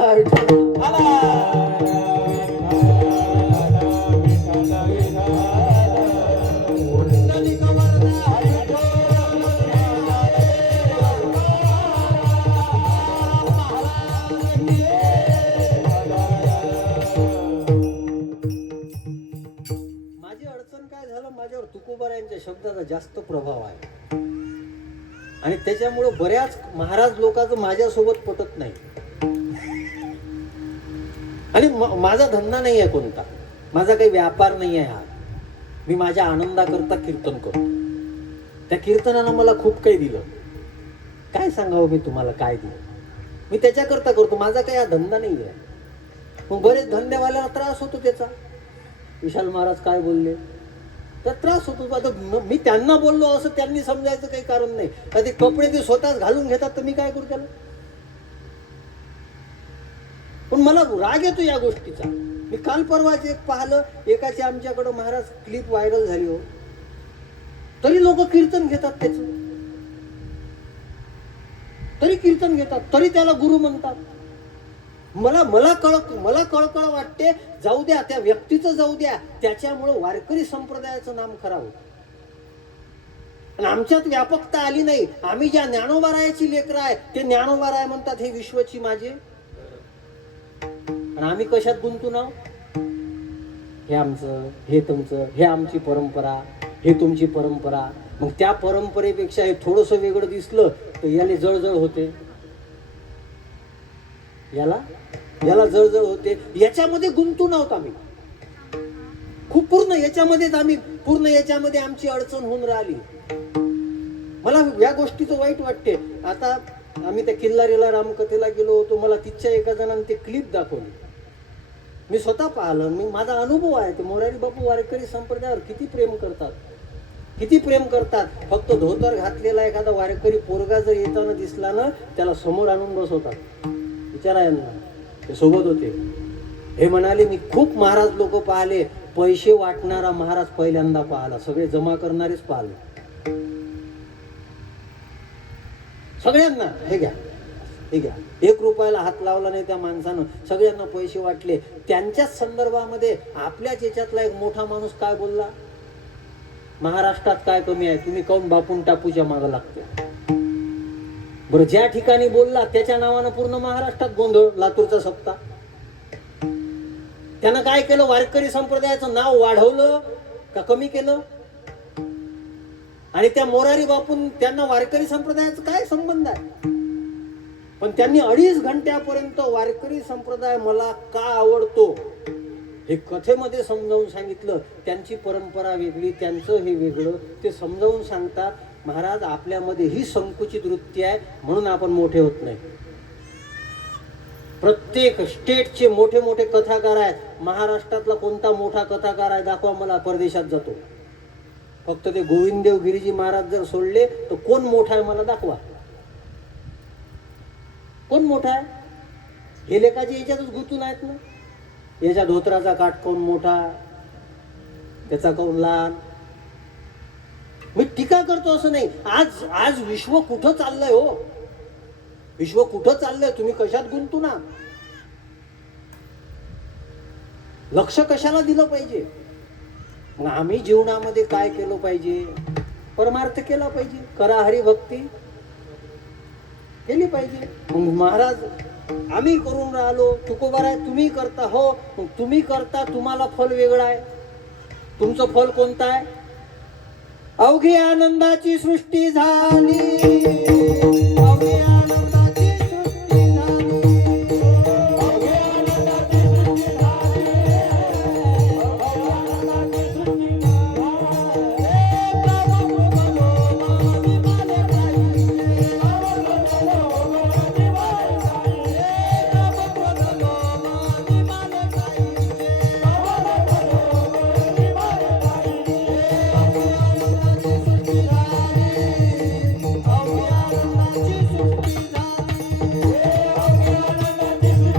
माझ्यावर तुकोबारायांच्या शब्दाचा जास्त प्रभाव आहे आणि त्याच्यामुळे बऱ्याच महाराज लोकांचं माझ्यासोबत पटत नाही. आणि माझा धंदा नाही आहे कोणता, माझा काही व्यापार नाही आहे. हा मी माझ्या आनंदाकरता कीर्तन करतो. त्या कीर्तनानं मला खूप काही दिलं. काय सांगावं मी तुम्हाला काय दिलं, मी त्याच्याकरता करतो. माझा काही हा धंदा नाही आहे. मग बरेच धंदेवाल्याला त्रास होतो त्याचा. विशाल महाराज काय बोलले तर त्रास होतो. आता मी त्यांना बोललो असं त्यांनी समजायचं काही कारण नाही. तर ते कपडे ते स्वतःच घालून घेतात तर मी काय करू त्याला. पण मला राग येतो या गोष्टीचा. मी काल परवाच एक पाहिलं, एकाची आमच्याकडं महाराज क्लिप व्हायरल झाली हो, तरी लोक कीर्तन घेतात त्याचं, तरी कीर्तन घेतात, तरी त्याला गुरु म्हणतात. मला कळकळ वाटते. जाऊ द्या, त्या व्यक्तीचं जाऊ द्या, त्याच्यामुळे वारकरी संप्रदायाचं नाम खराब होतं. आणि आमच्यात व्यापकता आली नाही. आम्ही ज्या ज्ञानोबारायाची लेकरं आहे ते ज्ञानोबाराय म्हणतात हे विश्वची माझे, आणि आम्ही कशात गुंतू ना. हे आमचं, हे तुमचं, हे आमची परंपरा, हे तुमची परंपरा. मग त्या परंपरेपेक्षा हे थोडंसं वेगळं दिसलं तर याला जळजळ होते, याला जळजळ होते. याच्यामध्ये गुंतू नव्हता आम्ही खूप पूर्ण याच्यामध्ये आमची अडचण होऊन राहिली. मला या गोष्टीचं वाईट वाटते. आता आम्ही त्या किल्लारीला रामकथेला गेलो होतो. मला तिथच्या एका जणांनी ते क्लिप दाखवली. मी स्वतः पाहिलं. माझा अनुभव आहे. ते मोरारी बापू वारकरी संप्रदायावर किती प्रेम करतात. फक्त धोतर घातलेला एखादा वारकरी पोरगा जर येताना दिसला ना, त्याला समोर आणून बसवतात. विचारा यांना, ते सोबत होते. हे म्हणाले मी खूप महाराज लोक पाहिले, पैसे वाटणारा महाराज पहिल्यांदा पाहिला. सगळे जमा करणारेच पाहिले. सगळ्यांना हे घ्या 1 रुपयाला हात लावला नाही त्या माणसानं. सगळ्यांना पैसे वाटले. त्यांच्याच संदर्भामध्ये आपल्याच याच्यातला एक मोठा माणूस काय बोलला, महाराष्ट्रात काय कमी आहे, तुम्ही काऊन बापून टापूच्या मागं लागते. बरं, ज्या ठिकाणी बोलला त्याच्या नावानं पूर्ण महाराष्ट्रात गोंधळ. लातूरचा सप्ताह, त्यानं काय केलं, वारकरी संप्रदायाचं नाव वाढवलं का कमी केलं. आणि त्या मोरारी बापून त्यांना वारकरी संप्रदायाचा काय संबंध आहे. पण त्यांनी 2.5 घंट्यापर्यंत वारकरी संप्रदाय मला का आवडतो हे कथेमध्ये समजावून सांगितलं. त्यांची परंपरा वेगळी, त्यांचं हे वेगळं, ते समजावून सांगतात. महाराज, आपल्यामध्ये ही संकुचित वृत्ती आहे म्हणून आपण मोठे होत नाही. प्रत्येक स्टेटचे मोठे मोठे कथाकार आहेत. महाराष्ट्रातला कोणता मोठा कथाकार आहे दाखवा मला. परदेशात जातो. फक्त ते गोविंददेव गिरीजी महाराज जर सोडले तर कोण मोठा आहे मला दाखवा. कोण मोठा आहे. हे लेखाचे याच्यातच गुंतून आहेत ना. याच्या धोत्राचा काठ कोण मोठा, त्याचा कोण लहान. मी टीका करतो असं नाही. आज विश्व कुठं चाललंय हो, विश्व कुठं चाललंय. तुम्ही कशात गुंतू ना. लक्ष कशाला दिलं पाहिजे. मग आम्ही जीवनामध्ये काय केलं पाहिजे, परमार्थ केला पाहिजे. करा हरिभक्ती, केली पाहिजे. मग महाराज आम्ही करून राहिलो, तुकोबाराय तुम्ही करता, हो मग तुम्ही करता, तुम्हाला फल वेगळं आहे. तुमचं फल कोणतं आहे? अवघी आनंदाची सृष्टी झाली, अवघी आनंदाची सृष्टी झाली, अवघी आनंदाची सृष्टी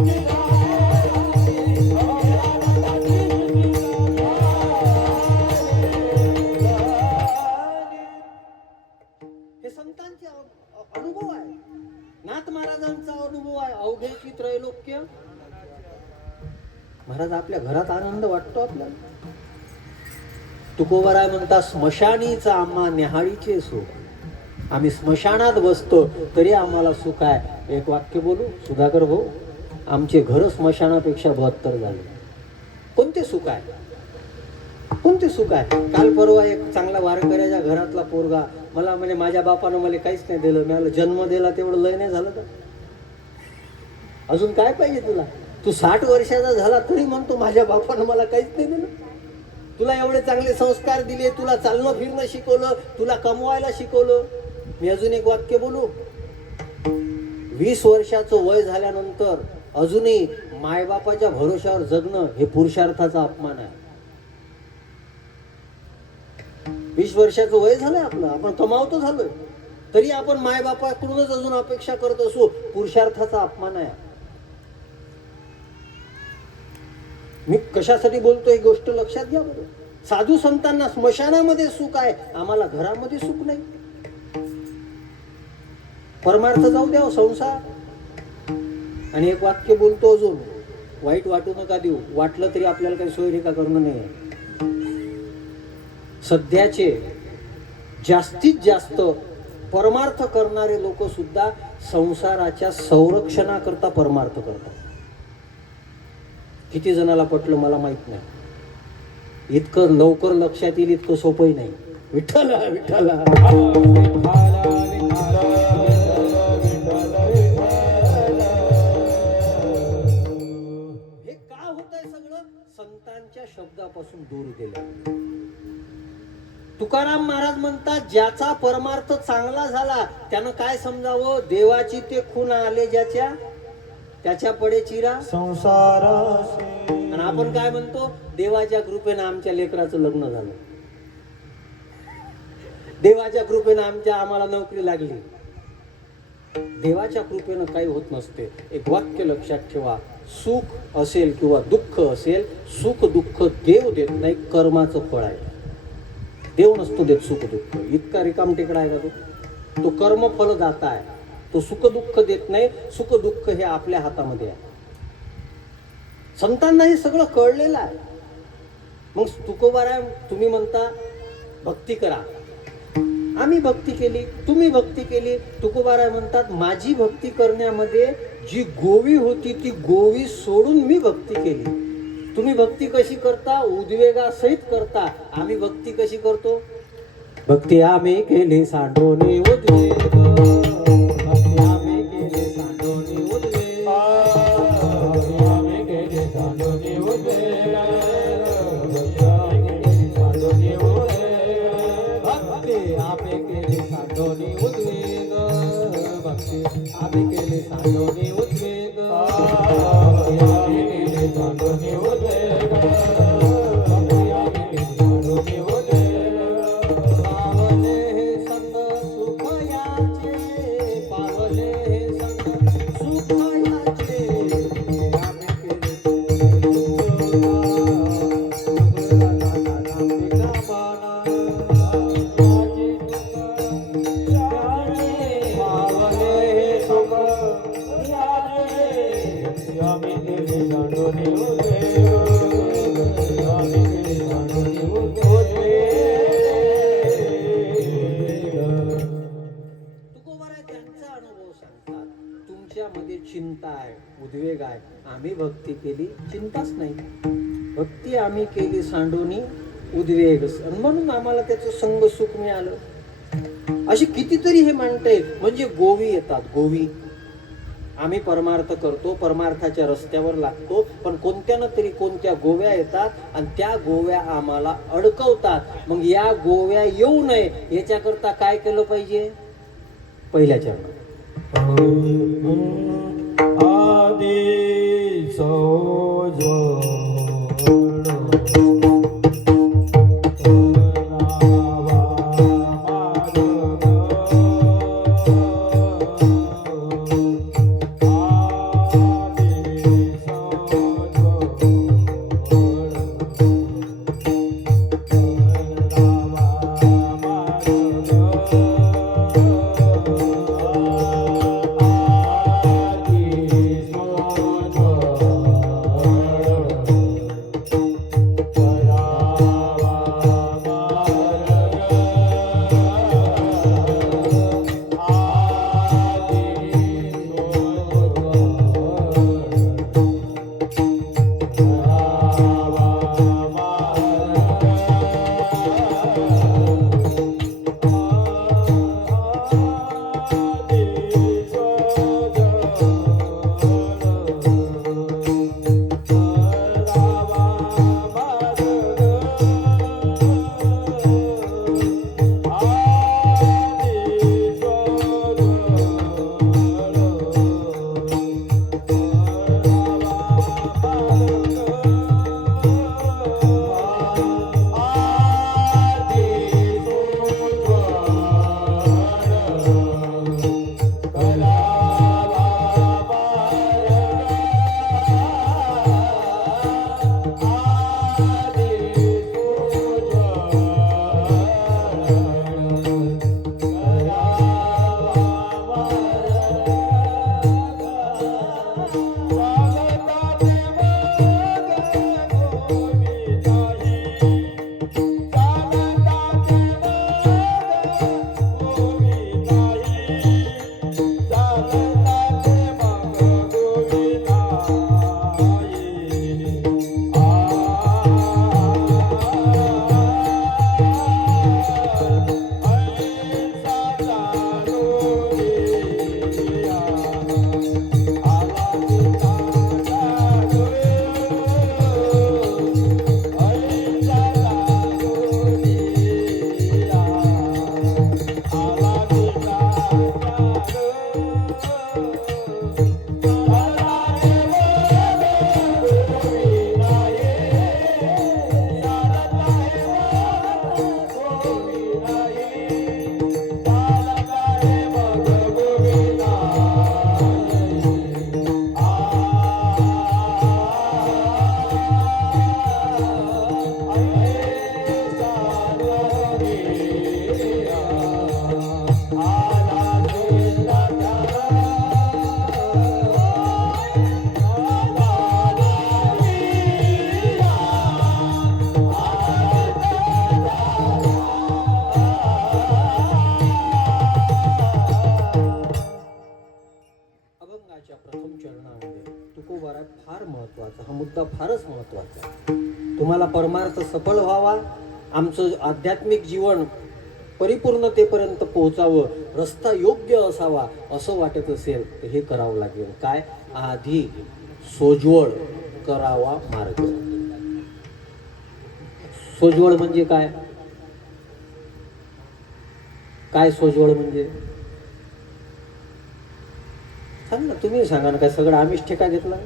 झाली, अवघी आनंदाची सृष्टी झाली. हे संतांचे अनुभव आहे, नाथ महाराजांचा अनुभव आहे. अवघेची त्रैलोक्य. महाराज आपल्या घरात आनंद वाटतो आपल्याला. तुकोबाराय म्हणतात स्मशानीचा आम्हा न्याहाळीचे सुख. आम्ही स्मशानात बसतो तरी आम्हाला सुख आहे. एक वाक्य बोलू सुधाकर भाऊ, आमचे घर स्मशानापेक्षा बहत्तर झाले. कोणते सुख आहे? कोणते सुख आहे? काल परवा एक चांगला वारकऱ्याच्या घरातला पोरगा मला म्हणे माझ्या बापानं मला काहीच नाही दिलं. मला जन्म दिला तेवढं लय नाही झालं का? अजून काय पाहिजे तुला? तू 60 वर्षाचा झाला तरी म्हणतो माझ्या बापानं मला काहीच नाही दिलं. तुला एवढे चांगले संस्कार दिले, तुला चालणं फिरणं शिकवलं, तुला कमवायला शिकवलं. मी अजून एक वाक्य बोलू. 20 वर्षाचं वय झाल्यानंतर अजूनही मायबापाच्या भरोशावर जगणं हे पुरुषार्थाचा अपमान आहे. 20 वर्षाचं वय झालंय आपलं, आपण कमावतो झालोय, तरी आपण मायबापाकडूनच अजून अपेक्षा करत असो, पुरुषार्थाचा अपमान आहे. मी कशासाठी बोलतोय ही गोष्ट लक्षात घ्या बरोबर. साधू संतांना स्मशानामध्ये सुख आहे, आम्हाला घरामध्ये सुख नाही. परमार्थ जाऊ द्या संसार. आणि एक वाक्य बोलतो अजून, वाईट वाटू नका देऊ. वाटलं तरी आपल्याला काही सोयरिका करणं नाही आहे. सध्याचे जास्तीत जास्त परमार्थ करणारे लोक सुद्धा संसाराच्या संरक्षणाकरता परमार्थ करतात. किती जणाला पटलं मला माहित नाही. इतकं लवकर लक्षात येईल इतकं सोपंही नाही. विठ्ठला विठ्ठला हे का होतंय सगळं? संतांच्या शब्दापासून दूर गेलं. तुकाराम महाराज म्हणतात ज्याचा परमार्थ चांगला झाला त्यानं काय समजावं? देवाची ते खून आले ज्याच्या, त्याच्या पडे चिरा संसार. आणि आपण काय म्हणतो? देवाच्या कृपेनं आमच्या लेकराचं लग्न झालं, देवाच्या कृपेनं आम्हाला नोकरी लागली. देवाच्या कृपेनं काही होत नसते. एक वाक्य लक्षात ठेवा, सुख असेल किंवा दुःख असेल, सुख दुःख देव देत नाही, कर्माचं फळ आहे. देव नसतो देत सुख दुःख. इतका रिकाम टेकडा आहे का तो? कर्म फल दाता आहे. तो सुख दुःख देत नाही. सुख दुःख हे आपल्या हातामध्ये आहे. संतांना हे सगळं कळलेलं आहे. मग तुकोबाराय तुम्ही म्हणता भक्ती करा, आम्ही भक्ती केली, तुम्ही भक्ती केली. तुकोबाराय म्हणतात माझी भक्ती करण्यामध्ये जी गोवी होती ती गोवी सोडून मी भक्ती केली. तुम्ही भक्ती कशी करता? उद्वेगासहित करता. आम्ही भक्ती कशी करतो? भक्ती आम्ही केली सांडोनी उद्वेग, भक्ती आम्ही केली सांडोनी उद्वेग, भक्ती आम्ही केली सांडोनी उद्वेग, भक्ती आम्ही केली सांडोनी उद्वेग, भक्ती आम्ही केली सांडोनी उद्वेग, भक्ती आम्ही केली सांडोनी उद्वेग, भक्ती आम्ही केली सांडोनी उद्वेग, भक्ती आम्ही केली सांडोनी उद्वेग. पावले हे संत सुख याचे, पावले हे संत सुख याचे, आम्ही केले सांडोनी उद्वेग. तुमच्यामध्ये चिंता आहे, उद्वेग आहे, आम्ही भक्ती केली चिंताच नाही, भक्ती आम्ही केली सांडूनी उद्वेग, म्हणून आम्हाला त्याचं संग सुख मिळालं. अशी कितीतरी हे म्हणते. म्हणजे गोवी येतात, गोवी. आम्ही परमार्थ करतो, परमार्थाच्या रस्त्यावर लागतो, पण कोणत्या ना तरी कोणत्या गोव्या येतात आणि त्या गोव्या आम्हाला अडकवतात. मग या गोव्या येऊ नये याच्याकरता काय केलं पाहिजे? पहिल्या चरणात आदि सोजो मुद्दा फारच महत्वाचा. तुम्हाला परमार्थ सफल व्हावा, आमचं आध्यात्मिक जीवन परिपूर्णतेपर्यंत पोहोचावं, रस्ता योग्य असावा असं वाटत असेल तर हे करावं लागेल. काय? आधी सोज्वळ करावा मार्ग. सोज्वळ म्हणजे काय? काय सोज्वळ म्हणजे? सांग ना, तुम्ही सांगा ना. काय सगळं आम्हीच ठेका घेतला?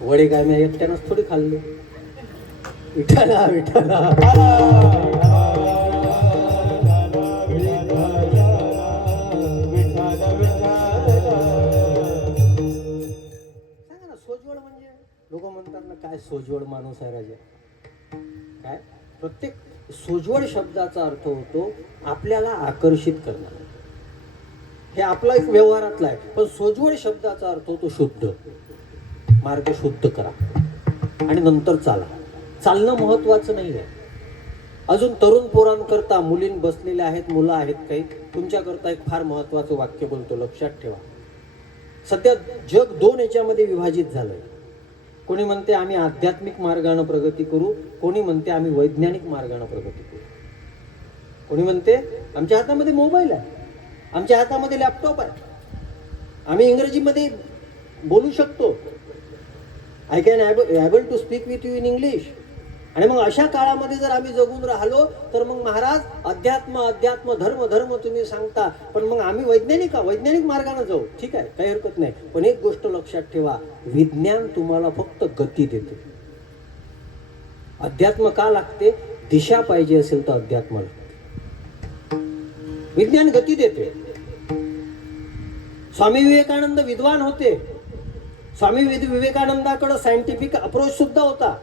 वडे काय मी एकट्यानंच थोडी खाल्ले. विठाला विठाला सांगा ना. सोज्वळ म्हणजे लोक म्हणतात ना, काय सोज्वळ माणूस आहे राजा. काय? प्रत्येक सोज्वळ शब्दाचा अर्थ होतो आपल्याला आकर्षित करणं. हे आपला एक व्यवहारातला आहे. पण सोज्वळ शब्दाचा अर्थ होतो शुद्ध. मार्ग शुद्ध करा आणि नंतर चाला. चालणं महत्वाचं नाही आहे. अजून तरुण पोरांकरता मुलीं बसलेल्या आहेत, मुलं आहेत काही, तुमच्याकरता एक फार महत्वाचं वाक्य बोलतो, लक्षात ठेवा. सध्या जग दोन याच्यामध्ये विभाजित झालंय. कोणी म्हणते आम्ही आध्यात्मिक मार्गाने प्रगती करू, कोणी म्हणते आम्ही वैज्ञानिक मार्गाने प्रगती करू. कोणी म्हणते आमच्या हातामध्ये मोबाईल आहे, आमच्या हातामध्ये लॅपटॉप आहे, आम्ही इंग्रजीमध्ये बोलू शकतो, I can able to speak with you in English. आणि मग अशा काळामध्ये जर आम्ही जगून राहिलो तर मग महाराज अध्यात्म अध्यात्म धर्म धर्म तुम्ही सांगता, पण मग आम्ही वैज्ञानिक मार्गाने जाऊ. ठीक आहे, काही हरकत नाही, पण एक गोष्ट लक्षात ठेवा, विज्ञान तुम्हाला फक्त गती देते. अध्यात्म का लागते? दिशा पाहिजे असेल तर अध्यात्म लागते. विज्ञान गती देते. स्वामी विवेकानंद विद्वान होते. स्वामी विवेकानंदाकडे सायंटिफिक अप्रोच सुद्धा होता.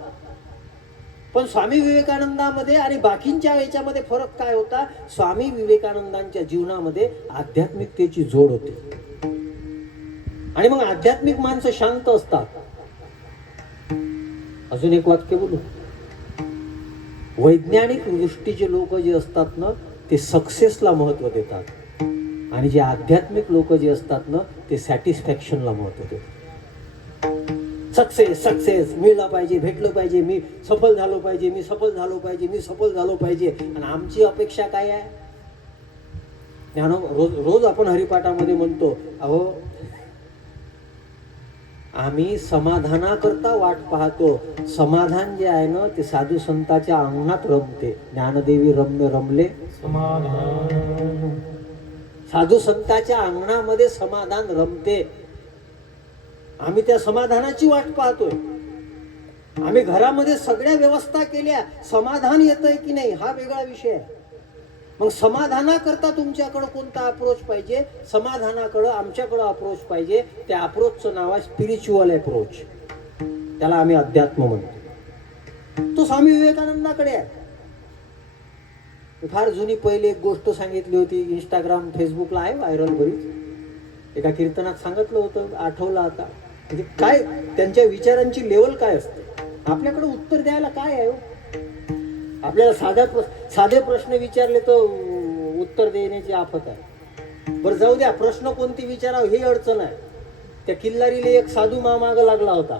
पण स्वामी विवेकानंदामध्ये आणि बाकींच्या याच्यामध्ये फरक काय होता? स्वामी विवेकानंदांच्या जीवनामध्ये आध्यात्मिकतेची जोड होती. आणि मग आध्यात्मिक माणसं शांत असतात. अजून एक वाक्य बोलू. वैज्ञानिक दृष्टीचे लोक जे असतात ना, ते सक्सेसला महत्व देतात, आणि जे आध्यात्मिक लोक जे असतात ना, ते सॅटिस्फॅक्शनला महत्व देतात. सक्सेस मिळला पाहिजे, भेटलं पाहिजे, मी सफल झालो पाहिजे, मी सफल झालो पाहिजे, मी सफल झालो पाहिजे. आणि आमची अपेक्षा काय आहे? रोज आपण हरिपाठामध्ये म्हणतो, अहो आम्ही समाधानाकरता वाट पाहतो. समाधान जे आहे ना, ते साधू संतांच्या अंगणात रमते. ज्ञानदेवी रम्य रमले समाधान. साधू संतांच्या अंगणामध्ये समाधान रमते. आम्ही त्या समाधानाची वाट पाहतोय. आम्ही घरामध्ये सगळ्या व्यवस्था केल्या, समाधान येतंय की नाही हा वेगळा विषय आहे. मग समाधानाकरता तुमच्याकडं कोणता अप्रोच पाहिजे? समाधानाकडं आमच्याकडं अप्रोच पाहिजे. त्या अप्रोचचं नाव आहे स्पिरिच्युअल अप्रोच. त्याला आम्ही अध्यात्म म्हणतो. तो स्वामी विवेकानंदाकडे आहे. फार जुनी पहिले एक गोष्ट सांगितली होती, इंस्टाग्राम फेसबुकला आहे व्हायरल बरीच. एका कीर्तनात सांगितलं होतं, आठवलं आता. म्हणजे काय त्यांच्या विचारांची लेवल काय असते? आपल्याकडे उत्तर द्यायला काय आहे? आपल्याला साधे प्रश्न विचारले तर उत्तर देण्याची आफत आहे. बरं जाऊ द्या, प्रश्न कोणती विचारावं ही अडचण आहे. त्या किल्लारीला एक साधू माग लागला होता.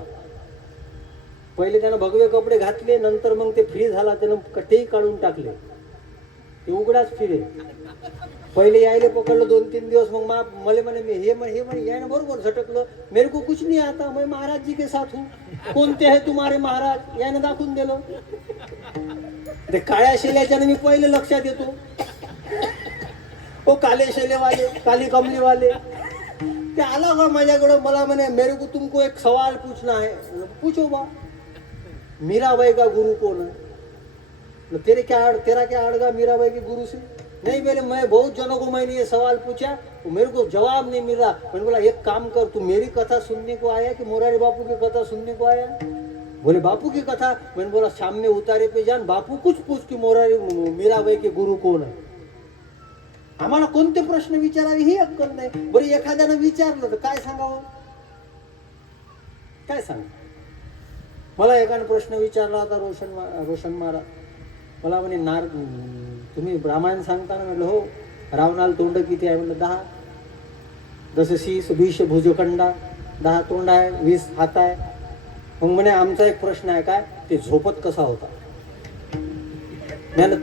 पहिले त्यानं भगवे कपडे घातले, नंतर मग ते फ्री झाला, त्यानं तेही काढून टाकले, ते उघडाच फिरे. पहिले यायले पकडलं 2-3 दिवस, मग मला म्हणे हे म्हणे यायनं बरोबर झटकलं. मेरे को कुछ नहीं आता, मैं महाराज जी के साथ हूँ. कोणते आहे तुम्हारे महाराज? यानं दाखवून दिलं. ते काळ्या शेल्याच्यानं मी पहिले लक्षात येतो. ओ काले शेलेवाले, काली कमलीवाले. ते आला का माझ्याकडं, मला म्हणे मेरे को तुमको एक सवाल पूछना है. पूछो बा. मीराबाई का गुरु कौन है? तेरा क्या अड़गा मीराबाई के गुरु से? नहीं बोले, मैं बहुत जनों को मैंने ये सवाल पूछा, तो मेरे को जवाब नहीं मिल रहा. मैंने बोला एक काम कर, तू मेरी कथा सुनने को आया कि मोरारी बापू की कथा सुनने को आया? बोले बापू की कथा. मैंने बोला शाम में उतारे पे जान, बापू कुछ पूछ की मीराबाई के गुरु कोण आहे. आम्हाला कोणते प्रश्न विचारावे ही अक्कल नाही. बरं एखाद्यानं विचारलं तर काय सांगावं? काय सांग. मला एकाने प्रश्न विचारला होता, रोशन महाराज. मला म्हणे तुम्ही रामायण सांगता ना? म्हटलं हो. रावणाला तोंड किती आहे? म्हटलं 10. जसं शीस 20 भुजखंडा, 10 तोंड आहे, 20 हात आहे. मग म्हणे आमचा एक प्रश्न आहे, काय ते झोपत कसा होता?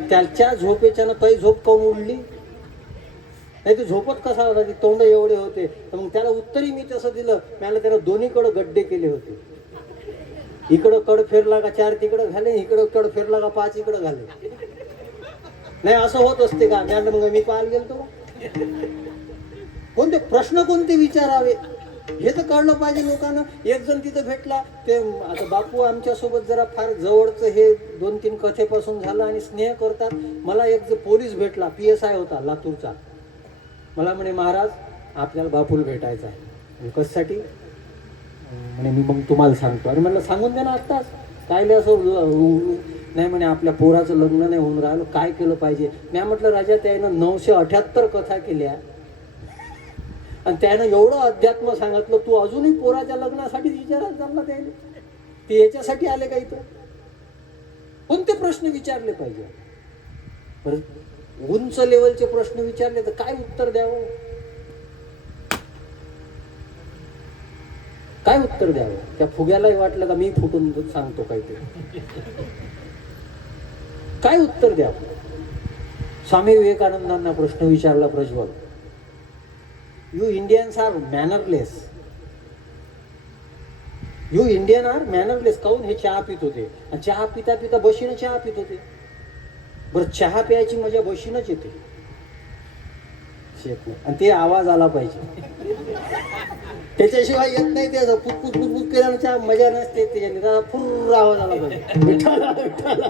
त्याच्या झोपेच्यानं काही झोप काऊन उडली नाही? ते झोपत कसा होता? ती तोंड एवढे होते. तर मग त्याला उत्तरही मी तसं दिलं. मला त्याला दोन्हीकडं गड्डे केले होते. इकडं कड फेरला का 4 तिकडं घाले, इकडं कड फेरला का 5 इकडं घाले. नाही असं होत असते का? मग मी पाहायला गेलतो. कोणते प्रश्न कोणते विचारावे हे तर कळलं पाहिजे लोकांना. एक जण तिथं भेटला, ते आता बापू आमच्यासोबत जरा फार जवळचं हे 2-3 कथेपासून झालं आणि स्नेह करतात. मला एक पोलीस भेटला, PSI होता लातूरचा. मला म्हणे महाराज आपल्याला बापूला भेटायचं आहे. कशासाठी? म्हणे मी मग तुम्हाला सांगतो. आणि म्हणलं सांगून द्या ना आत्ताच. काय असं नाही म्हणे आपल्या पोराचं लग्न नाही होऊन राहिलं, काय केलं पाहिजे? मी म्हटलं राजा त्यानं 978 कथा केल्या आणि त्यानं एवढं अध्यात्म सांगितलं, तू अजूनही पोराच्या लग्नासाठी विचारायला चालला? त्याने ते याच्यासाठी आले का इथं? कोणते प्रश्न विचारले पाहिजे? उंच लेवलचे प्रश्न विचारले तर काय उत्तर द्यावं? काय उत्तर द्यावं? त्या फुग्यालाही वाटलं का मी फुटून सांगतो काहीतरी. काय उत्तर द्यावं? स्वामी विवेकानंदांना प्रश्न विचारला Prajwal, you Indians are mannerless, you Indian are mannerless. काहून? हे चहा पित होते आणि चहा पिता पिता बशीनं चहा पित होते. बरं, चहा प्यायची मजा बशीनच येते, आणि ते आवाज आला पाहिजे, त्याच्याशिवाय येत नाही. ते पुटपुट पुटपुट केल्याच्या मजा नसते, त्याच्याने त्याला फुर्र आवाज आला पाहिजे. विठ्ठला विठ्ठला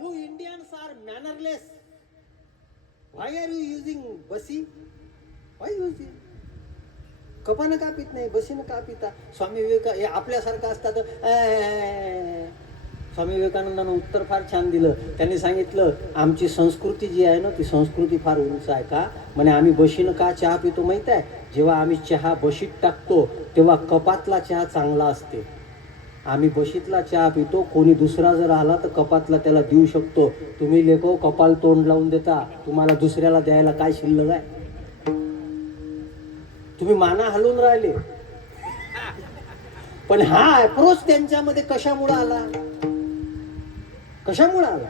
you Indians are mannerless, why are you using बसी, व्हाय युजिंग? कपानं का पित नाही, बसीनं का पिता? स्वामी विवेक आपल्यासारखं असतात. स्वामी विवेकानंदानं उत्तर फार छान दिलं. त्यांनी सांगितलं, आमची संस्कृती जी आहे ना, ती संस्कृती फार उंच आहे. का म्हणे? आम्ही बशीनं का चहा पितो माहीत आहे? जेव्हा आम्ही चहा बशीत टाकतो तेव्हा कपातला चहा चांगला असते. आम्ही बशीतला चहा पितो, कोणी दुसरा जर आला तर कपातला त्याला देऊ शकतो. तुम्ही लेको कपाल तोंड लावून देता, तुम्हाला दुसऱ्याला द्यायला काय शिल्लक आहे? तुम्ही माना हलवून राहिले. पण हा अप्रोच त्यांच्यामध्ये कशामुळे आला? कशामुळे आला?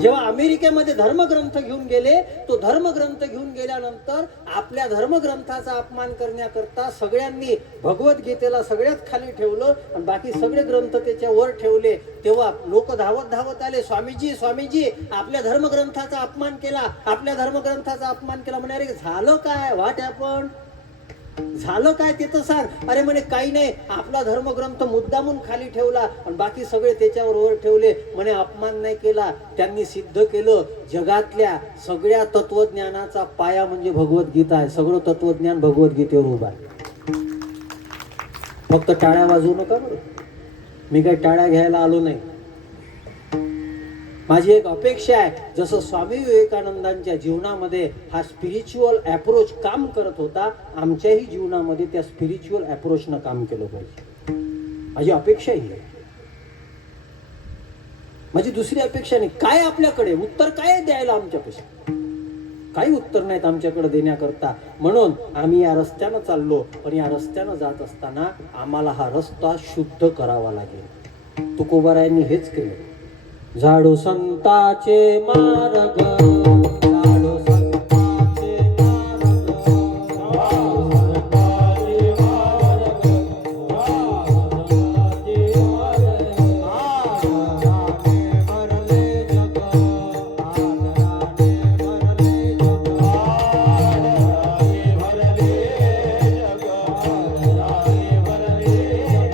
जेव्हा अमेरिकेमध्ये धर्मग्रंथ घेऊन गेले, तो धर्मग्रंथ घेऊन गेल्यानंतर आपल्या धर्मग्रंथाचा अपमान करण्याकरता सगळ्यांनी भगवद्गीतेला सगळ्यात खाली ठेवलं आणि बाकी सगळे ग्रंथ त्याच्या वर ठेवले. तेव्हा लोक धावत धावत आले, स्वामीजी स्वामीजी आपल्या धर्मग्रंथाचा अपमान केला, आपल्या धर्मग्रंथाचा अपमान केला. म्हणे, अरे झालं काय? What happen? झालं काय ते तर सांग. अरे म्हणे, काही नाही, आपला धर्मग्रंथ मुद्दामून खाली ठेवला आणि बाकी सगळे त्याच्यावर वर ठेवले. म्हणे, अपमान नाही केला. त्यांनी सिद्ध केलं, जगातल्या सगळ्या तत्वज्ञानाचा पाया म्हणजे भगवद्गीता आहे. सगळं तत्वज्ञान भगवद्गीतेवर उभा आहे. फक्त टाळ्या वाजवू नका बरं, मी काही टाळ्या घ्यायला आलो नाही. माझी एक अपेक्षा आहे, जसं स्वामी विवेकानंदांच्या जीवनामध्ये हा स्पिरिच्युअल अप्रोच काम करत होता, आमच्याही जीवनामध्ये त्या स्पिरिच्युअल अप्रोचनं काम केलं पाहिजे. माझी अपेक्षा ही आहे. माझी दुसरी अपेक्षा नाही. काय आपल्याकडे उत्तर काय द्यायला? आमच्यापाशी काही उत्तर नाहीत आमच्याकडे देण्याकरता. म्हणून आम्ही या रस्त्यानं चाललो. पण या रस्त्यानं जात असताना आम्हाला हा रस्ता शुद्ध करावा लागेल. तुकोबारायांनी हेच केलं. झाडू संताचे मार्ग, झाडू संताचे मार्ग, झाडू संताचे मार्ग, झाडू संताचे मार्ग. आदराने भरले जग, आदराने भरले जग, आदराने भरले जग, आदराने भरले जग.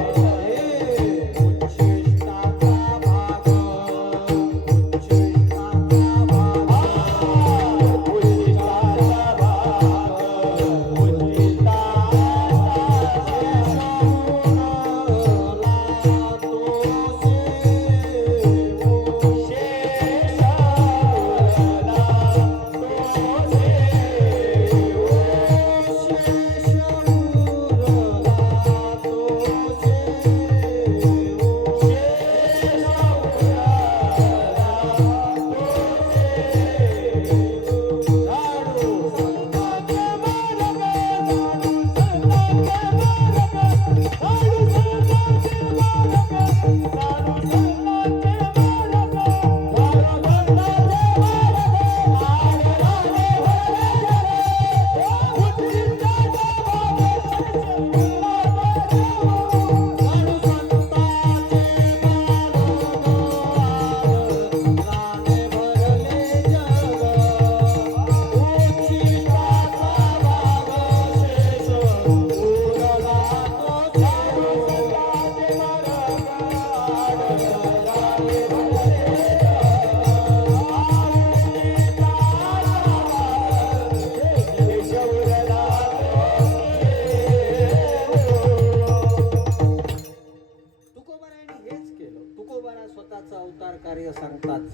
उच्छिष्टाचा भाग,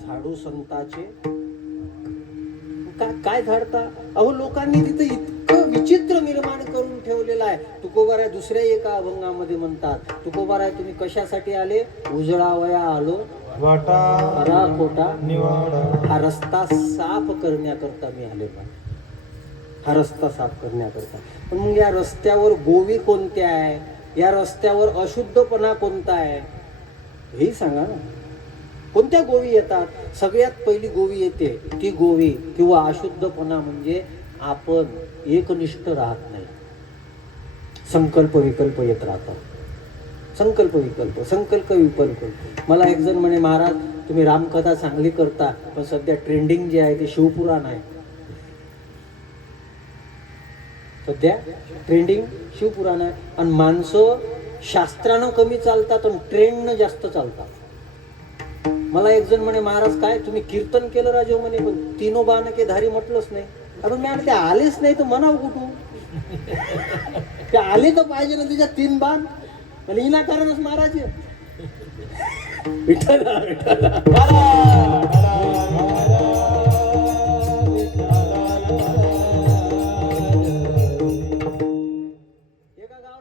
झाडू संताचे काय झाडता? अहो लोकांनी तिथं इतकं विचित्र निर्माण करून ठेवलेलं आहे. तुकोबाराय दुसऱ्या एका अभंगामध्ये म्हणतात, तुकोबाराय तुम्ही कशासाठी आले? उजळावया आलो वाटा खरा खोटा निवाडा. हा रस्ता साफ करण्याकरता मी आले पाहिजे. हा रस्ता साफ करण्याकरता. पण मग या रस्त्यावर गोवी कोणत्या आहे, या रस्त्यावर अशुद्धपणा कोणता आहे हेही सांगा ना. कोणत्या गोवी येतात? सगळ्यात पहिली गोवी येते ती गोवी किंवा अशुद्धपणा म्हणजे आपण एकनिष्ठ राहत नाही. संकल्प विकल्प येत राहतात. संकल्प विकल्प. मला एक जण म्हणे, महाराज तुम्ही रामकथा चांगली करता, पण सध्या ट्रेंडिंग जे आहे ते शिवपुराण आहे. सध्या ट्रेंडिंग शिवपुराण आहे. आणि माणसं शास्त्रानं कमी चालतात आणि ट्रेंडनं जास्त चालतात. मला एक जण म्हणे, महाराज काय तुम्ही कीर्तन केलं राजे म्हणे, पण तीनो बाण के धारी म्हटलंच नाही. आपण मी ते आलेच नाही तर म्हणावं कुठून? ते आले तर पाहिजे ना तिच्या 3 बाण. मला विनाकारणच महाराज विठ्ठल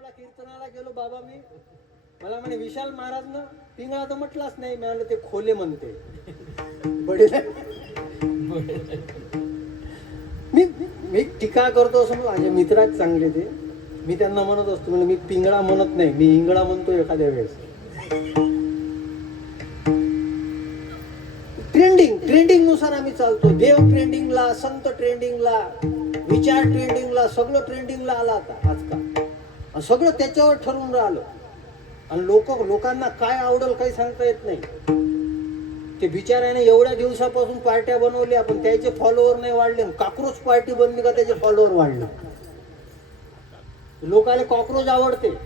कीर्तनाला गेलो बाबा मी. मला म्हणे, विशाल महाराज ना पिंगळा तर म्हटलाच नाही. मी म्हणलं ते खोले म्हणते. मी टीका करतो असं माझे मित्राच चांगले ते. मी त्यांना म्हणत असतो, म्हणजे मी पिंगळा म्हणत नाही, मी इंगळा म्हणतो एखाद्या वेळेस. ट्रेंडिंग नुसार आम्ही चालतो. देव ट्रेंडिंगला, संत ट्रेंडिंगला, विचार ट्रेंडिंगला, सगळं ट्रेंडिंगला आला आता आजकाल. सगळं त्याच्यावर ठरवून राहिलं. आणि लोकांना काय आवडेल काही सांगता येत नाही. ते बिचाऱ्याने एवढ्या दिवसापासून पार्ट्या बनवल्या, पण त्याचे फॉलोअर नाही वाढले. कॉक्रोच पार्टी बनली का त्याचे फॉलोअर वाढले. लोकांना कॉक्रोच आवडते. माझा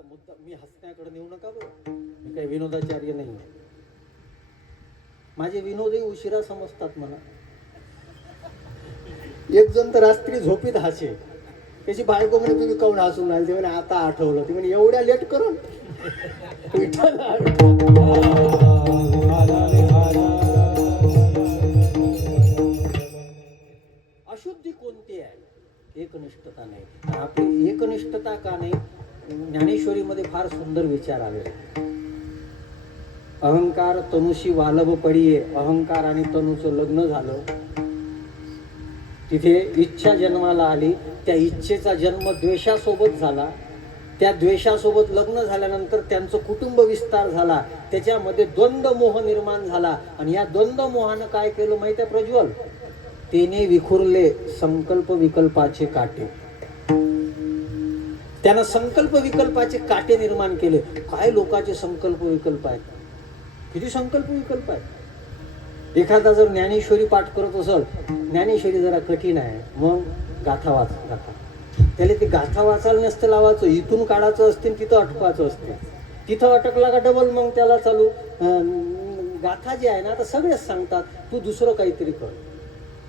मुद्दा, मी हसण्याकडे नेऊ नका बरं, मी काही विनोदाचार्य नाही. माझे विनोदही उशिरा समजतात मला. एक जण तर रात्री झोपीत हसे. त्याची बायको म्हणे, तुम्ही काऊन हसून राहिले? ते म्हणे, आता आठवलं. ते म्हणे, एवढ्या लेट करून. अशुद्धी कोणती आहे? एकनिष्ठता नाही. आपली एकनिष्ठता का नाही? ज्ञानेश्वरीमध्ये फार सुंदर विचार आले. अहंकार तनुशी वालभ पडिये. अहंकार आणि तनुचं लग्न झालं. तिथे इच्छा जन्माला आली. त्या इच्छेचा जन्म द्वेषासोबत झाला. त्या द्वेषासोबत लग्न झाल्यानंतर त्यांचं कुटुंब विस्तार झाला. त्याच्यामध्ये द्वंद्व मोह निर्माण झाला. आणि या द्वंद्व मोहानं काय केलं माहिती आहे प्रज्वल? तेने विखुरले संकल्प विकल्पाचे काटे. त्यानं संकल्प विकल्पाचे काटे निर्माण केले. काय लोकांचे संकल्प विकल्प आहेत, किती संकल्प विकल्प आहेत. एखादा जर ज्ञानेश्वरी पाठ करत असेल, ज्ञानेश्वरी जरा कठीण आहे, मग गाथा वाच. गाथा त्याला ते गाथा वाचायला नसतं लावायचं, इथून काढायचं असते, तिथं अटकवायचं असते. तिथं अटकला का डबल मग त्याला चालू. गाथा जे आहे ना, आता सगळेच सांगतात तू दुसरं काहीतरी कर.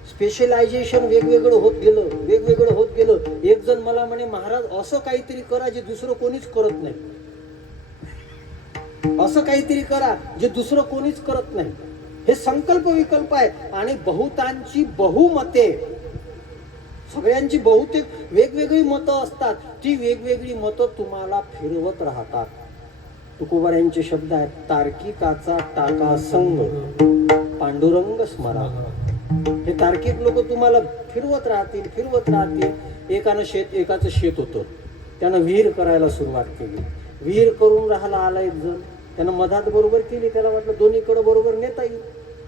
स्पेशलायझेशन वेगवेगळं होत गेलं. एक जण मला म्हणे, महाराज असं काहीतरी करा जे दुसरं कोणीच करत नाही. असं काहीतरी करा जे दुसरं कोणीच करत नाही. हे संकल्प विकल्प आहे. आणि बहुतांची बहुमते, सगळ्यांची बहुतेक वेगवेगळी मतं असतात. ती वेगवेगळी मतं तुम्हाला फिरवत राहतात. तुकोबारायांचे शब्द आहेत, तार्किकाचा टाका संग पांडुरंग स्मरा. हे तार्किक लोक तुम्हाला फिरवत राहतील. एकाचं शेत होतं, त्यानं विहीर करायला सुरुवात केली. विहीर करून राहायला आला एक जण, त्यानं मधात बरोबर केली. त्याला वाटलं दोन्हीकडे बरोबर नेता येईल.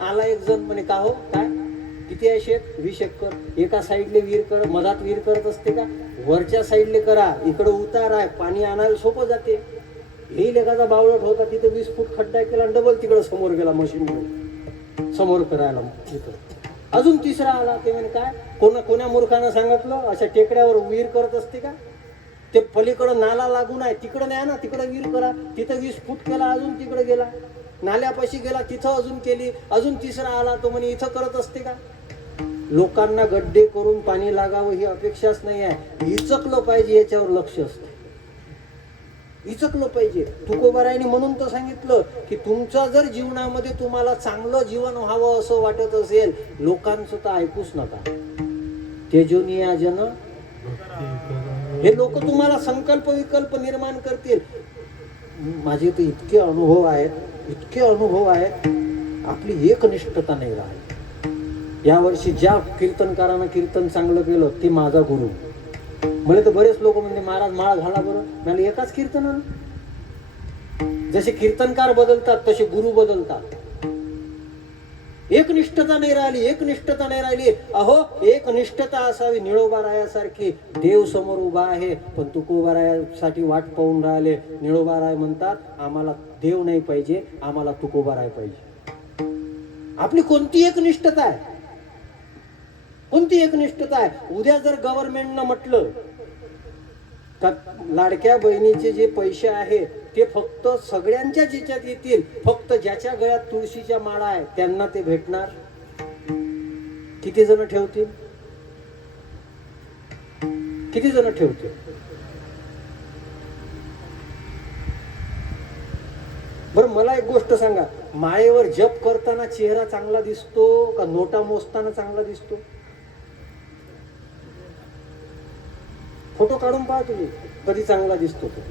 आला एक जण, म्हणे का हो काय किती आहे शेत? 20 एकर. एका साईडले विहीर कर, मधात विहीर करत असते का? वरच्या साईडले करा, इकडे उतार आहे, पाणी आणायला सोपं जाते. हे लेखाचा बावळट होता, तिथे 20 फूट खड्डा केला, डबल तिकडे समोर गेला मशीन घेऊन समोर करायला. तिथं अजून तिसरा आला. ते म्हणे काय, कोण्या मूर्खानं सांगितलं अशा टेकड्यावर विहीर करत असते का? ते पलीकडं नाला लागून आहे, तिकडं नाही ना, तिकडं विहीर करा. तिथं 20 फूट केला, अजून तिकडे गेला. नाल्यापाशी गेला, तिथं अजून केली. अजून तिसरा आला, तो म्हणे इथं करत असते का? लोकांना गड्डे करून पाणी लागावं ही अपेक्षाच नाही आहे. इचकलं पाहिजे, याच्यावर लक्ष असतं. इचकलं पाहिजे. तुकोबारायांनी म्हणून तर सांगितलं की तुमचं जर जीवनामध्ये तुम्हाला चांगलं जीवन व्हावं असं वाटत असेल, लोकांचं तर ऐकूच नका. तेजोनिया जन भक्ती करा. हे लोक तुम्हाला संकल्प विकल्प निर्माण करतील. माझे तर इतके अनुभव आहेत, आपली एकनिष्ठता नाही राहिली. यावर्षी ज्या कीर्तनकारानं कीर्तन चांगलं केलं ते माझा गुरु. मला तर बरेच लोक म्हणते महाराज माळ घाला बरं. मला एकाच कीर्तनानं. जसे कीर्तनकार बदलतात तसे गुरु बदलतात. एकनिष्ठता नाही राहिली. अहो एकनिष्ठता असावी. निळोबारायासारखी देव समोर उभा आहे पण तुकोबारायासाठी वाट पाहून राहिले. निळोबाराय म्हणतात आम्हाला देव नाही पाहिजे, आम्हाला तुकोबाराय पाहिजे. आपली कोणती एकनिष्ठता आहे? उद्या जर गव्हर्नमेंटनं म्हटलं का लाडक्या बहिणीचे जे पैसे आहे ते फक्त सगळ्यांच्या ज्याच्यात येतील, फक्त ज्याच्या गळ्यात तुळशीच्या माळा आहे त्यांना ते भेटणार, किती जण ठेवतील? बरं मला एक गोष्ट सांगा, माळेवर जप करताना चेहरा चांगला दिसतो का नोटा मोजताना चांगला दिसतो? फोटो काढून पहा तुम्ही, कधी चांगला दिसतो तो.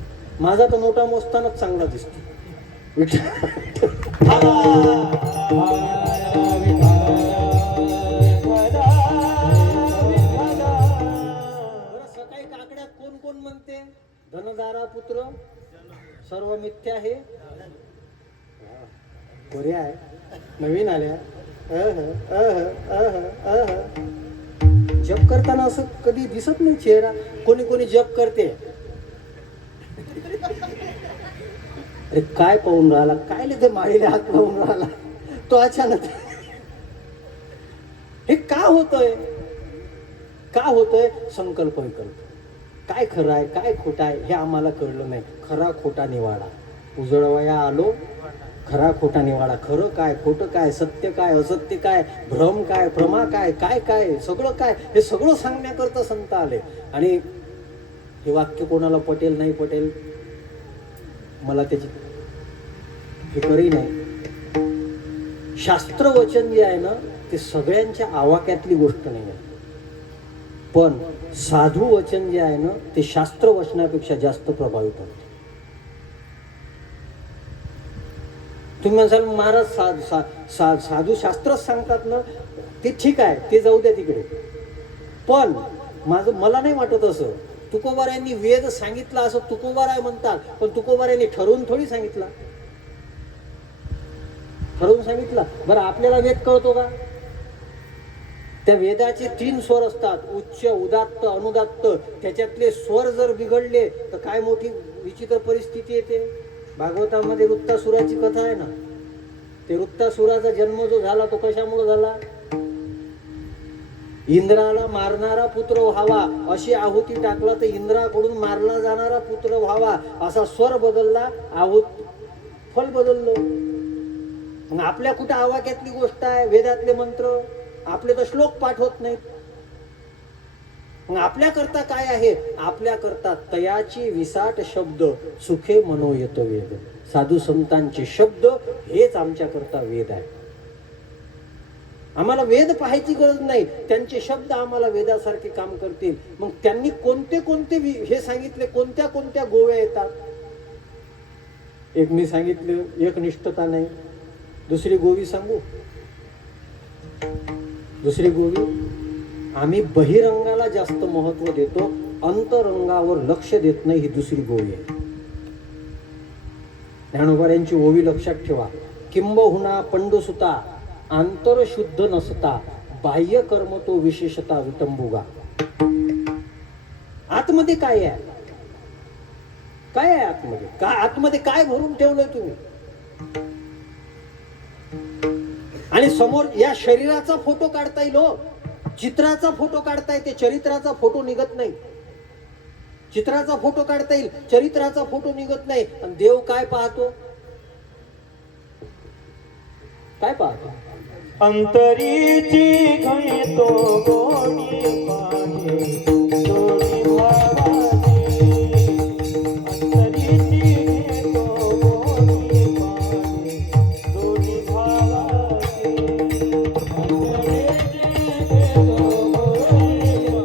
माझा तर नोटा मोजतानाच चांगला दिसतो. सकाळी काकड्यात कोण कोण म्हणते धनदारा पुत्र सर्व मिथ्या हे कोऱ्या आहे, नवीन आल्या. जप करताना असं कधी दिसत नाही चेहरा. कोणी जप करते, अरे काय पाहून राहिला, काय लिहिते माळीला हात पाहून राहिला तो अचानक. हे का होतंय? संकल्प विकल्प. काय खरं आहे काय खोटं आहे हे आम्हाला कळलं नाही. खरा खोटा निवाडा उजळवाया आलो. खरा खोटा निवाडा. खरं काय खोटं काय, सत्य काय असत्य काय, भ्रम काय प्रमा काय, काय सगळं काय, हे सगळं सांगण्याकरता संत आले. आणि हे वाक्य कोणाला पटेल नाही पटेल मला त्याची फिकरही नाही. शास्त्र वचन जे आहे ना ते सगळ्यांच्या आवाक्यातली गोष्ट नाही आहे. पण साधू वचन जे आहे ना ते शास्त्र वचनापेक्षा जास्त प्रभावी पडते. तुम्ही म्हणसाल महाराज साधू शास्त्रच सांगतात ना, ते ठीक आहे, ते जाऊ द्या तिकडे. पण मला नाही वाटत असं. तुकोबारायांनी वेद सांगितला असं तुकोबाराय म्हणतात, पण तुकोबारायांनी ठरवून थोडी सांगितला. बरं आपल्याला वेद कळतो का? त्या वेदाचे 3 स्वर असतात, उच्च उदात्त अनुदात्त. त्याच्यातले स्वर जर बिघडले तर काय मोठी विचित्र परिस्थिती येते. भागवतामध्ये वृत्तासुराची कथा आहे ना. ते वृत्तासुराचा जन्म जो झाला तो कशामुळे झाला? इंद्राला मारणारा पुत्र व्हावा अशी आहुती टाकला तर इंद्राकडून मारला जाणारा पुत्र व्हावा असा स्वर बदलला, फल बदललं. मग आपल्या कुठं आवाक्यातली गोष्ट आहे? वेदातले मंत्र आपले तर श्लोक पाठ होत नाहीत. मग आपल्या करता काय आहे? आपल्या करता तयाची विसाट शब्द सुखे मनोयत वेद. साधू संतांचे शब्द हेच आमच्या करता वेद आहे. आम्हाला वेद पाहायची गरज नाही, त्यांचे शब्द आम्हाला वेदासारखे काम करतील. मग त्यांनी कोणते हे सांगितले, कोणत्या गोव्या येतात. एक मी सांगितले एकनिष्ठता नाही. दुसरी गोवी सांगू. दुसरी गोवी, आम्ही बहिरंगाला जास्त महत्व देतो, अंतरंगावर लक्ष देत नाही. ही दुसरी गोवी आहे. ज्ञानोबा यांची ओवी लक्षात ठेवा. किंबहुना पंडुसुता आंतर शुद्ध नसता, बाह्य कर्म तो विशेषता विटंबुगा. आतमध्ये काय आहे? आतमध्ये काय भरून ठेवलंय तुम्ही? आणि समोर या शरीराचा फोटो काढता येईल, चित्राचा फोटो काढता येते, चरित्राचा फोटो निघत नाही. चित्राचा फोटो काढता येईल, चरित्राचा फोटो निघत नाही. आणि देव काय पाहतो? अंतरीची घणे तो गोडी पाहे जोडी भावाची. अंतरीची घे तो गोडी पाहे जोडी भावाची. अंतरीची घे तो गोडी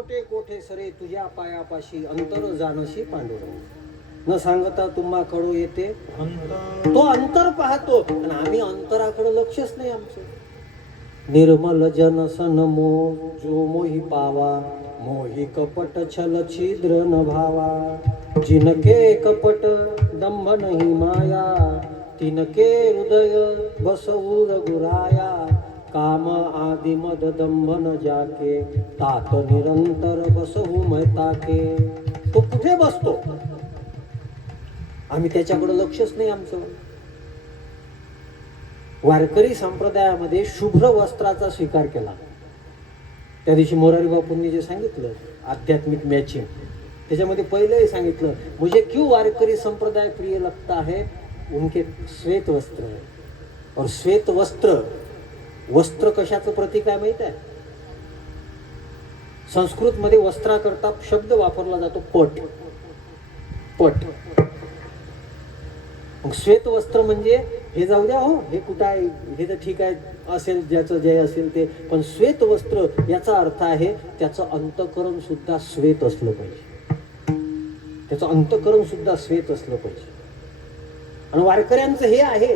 कोठे कोठे सरे तुझ्या पायापाशी अंतर जानशी पांडुरंग. न सांगता तुम्हा कडो येते तो अंतर पाहतो आणि आम्ही अंतराकडे लक्षच नाही आमचं. निर्मल जन सन मोह जो मोही पावा, मोही कपट छल छिद्र न भावा. जिनके कपट दंभ नहीं माया, तिनके हृदय बसवू रघुराया. काम आदि मद दंभ न जाके, तात निरंतर बसवू मैताके. तो कुठे बसतो आम्ही त्याच्याकडे लक्षच नाही आमचं. वारकरी संप्रदायामध्ये शुभ्र वस्त्राचा स्वीकार केला. त्या दिवशी मोरारी बापूंनी जे सांगितलं आध्यात्मिक मॅचिंग, त्याच्यामध्ये पहिलंही सांगितलं मुझे क्यों वारकरी संप्रदाय प्रिय लगता है, उनके श्वेत वस्त्र है. और श्वेत वस्त्र, वस्त्र कशाचं प्रतीक आहे माहित आहे? संस्कृत मध्ये वस्त्राकरता शब्द वापरला जातो पट. पट. मग श्वेत वस्त्र म्हणजे हे जाऊ द्या हो, हे कुठं आहे, हे तर ठीक आहे असेल ज्याचं जे असेल ते, पण श्वेत वस्त्र याचा अर्थ आहे त्याचं अंतःकरण सुद्धा श्वेत असलं पाहिजे. त्याचं अंतःकरण सुद्धा श्वेत असलं पाहिजे. आणि वारकऱ्यांचं हे आहे,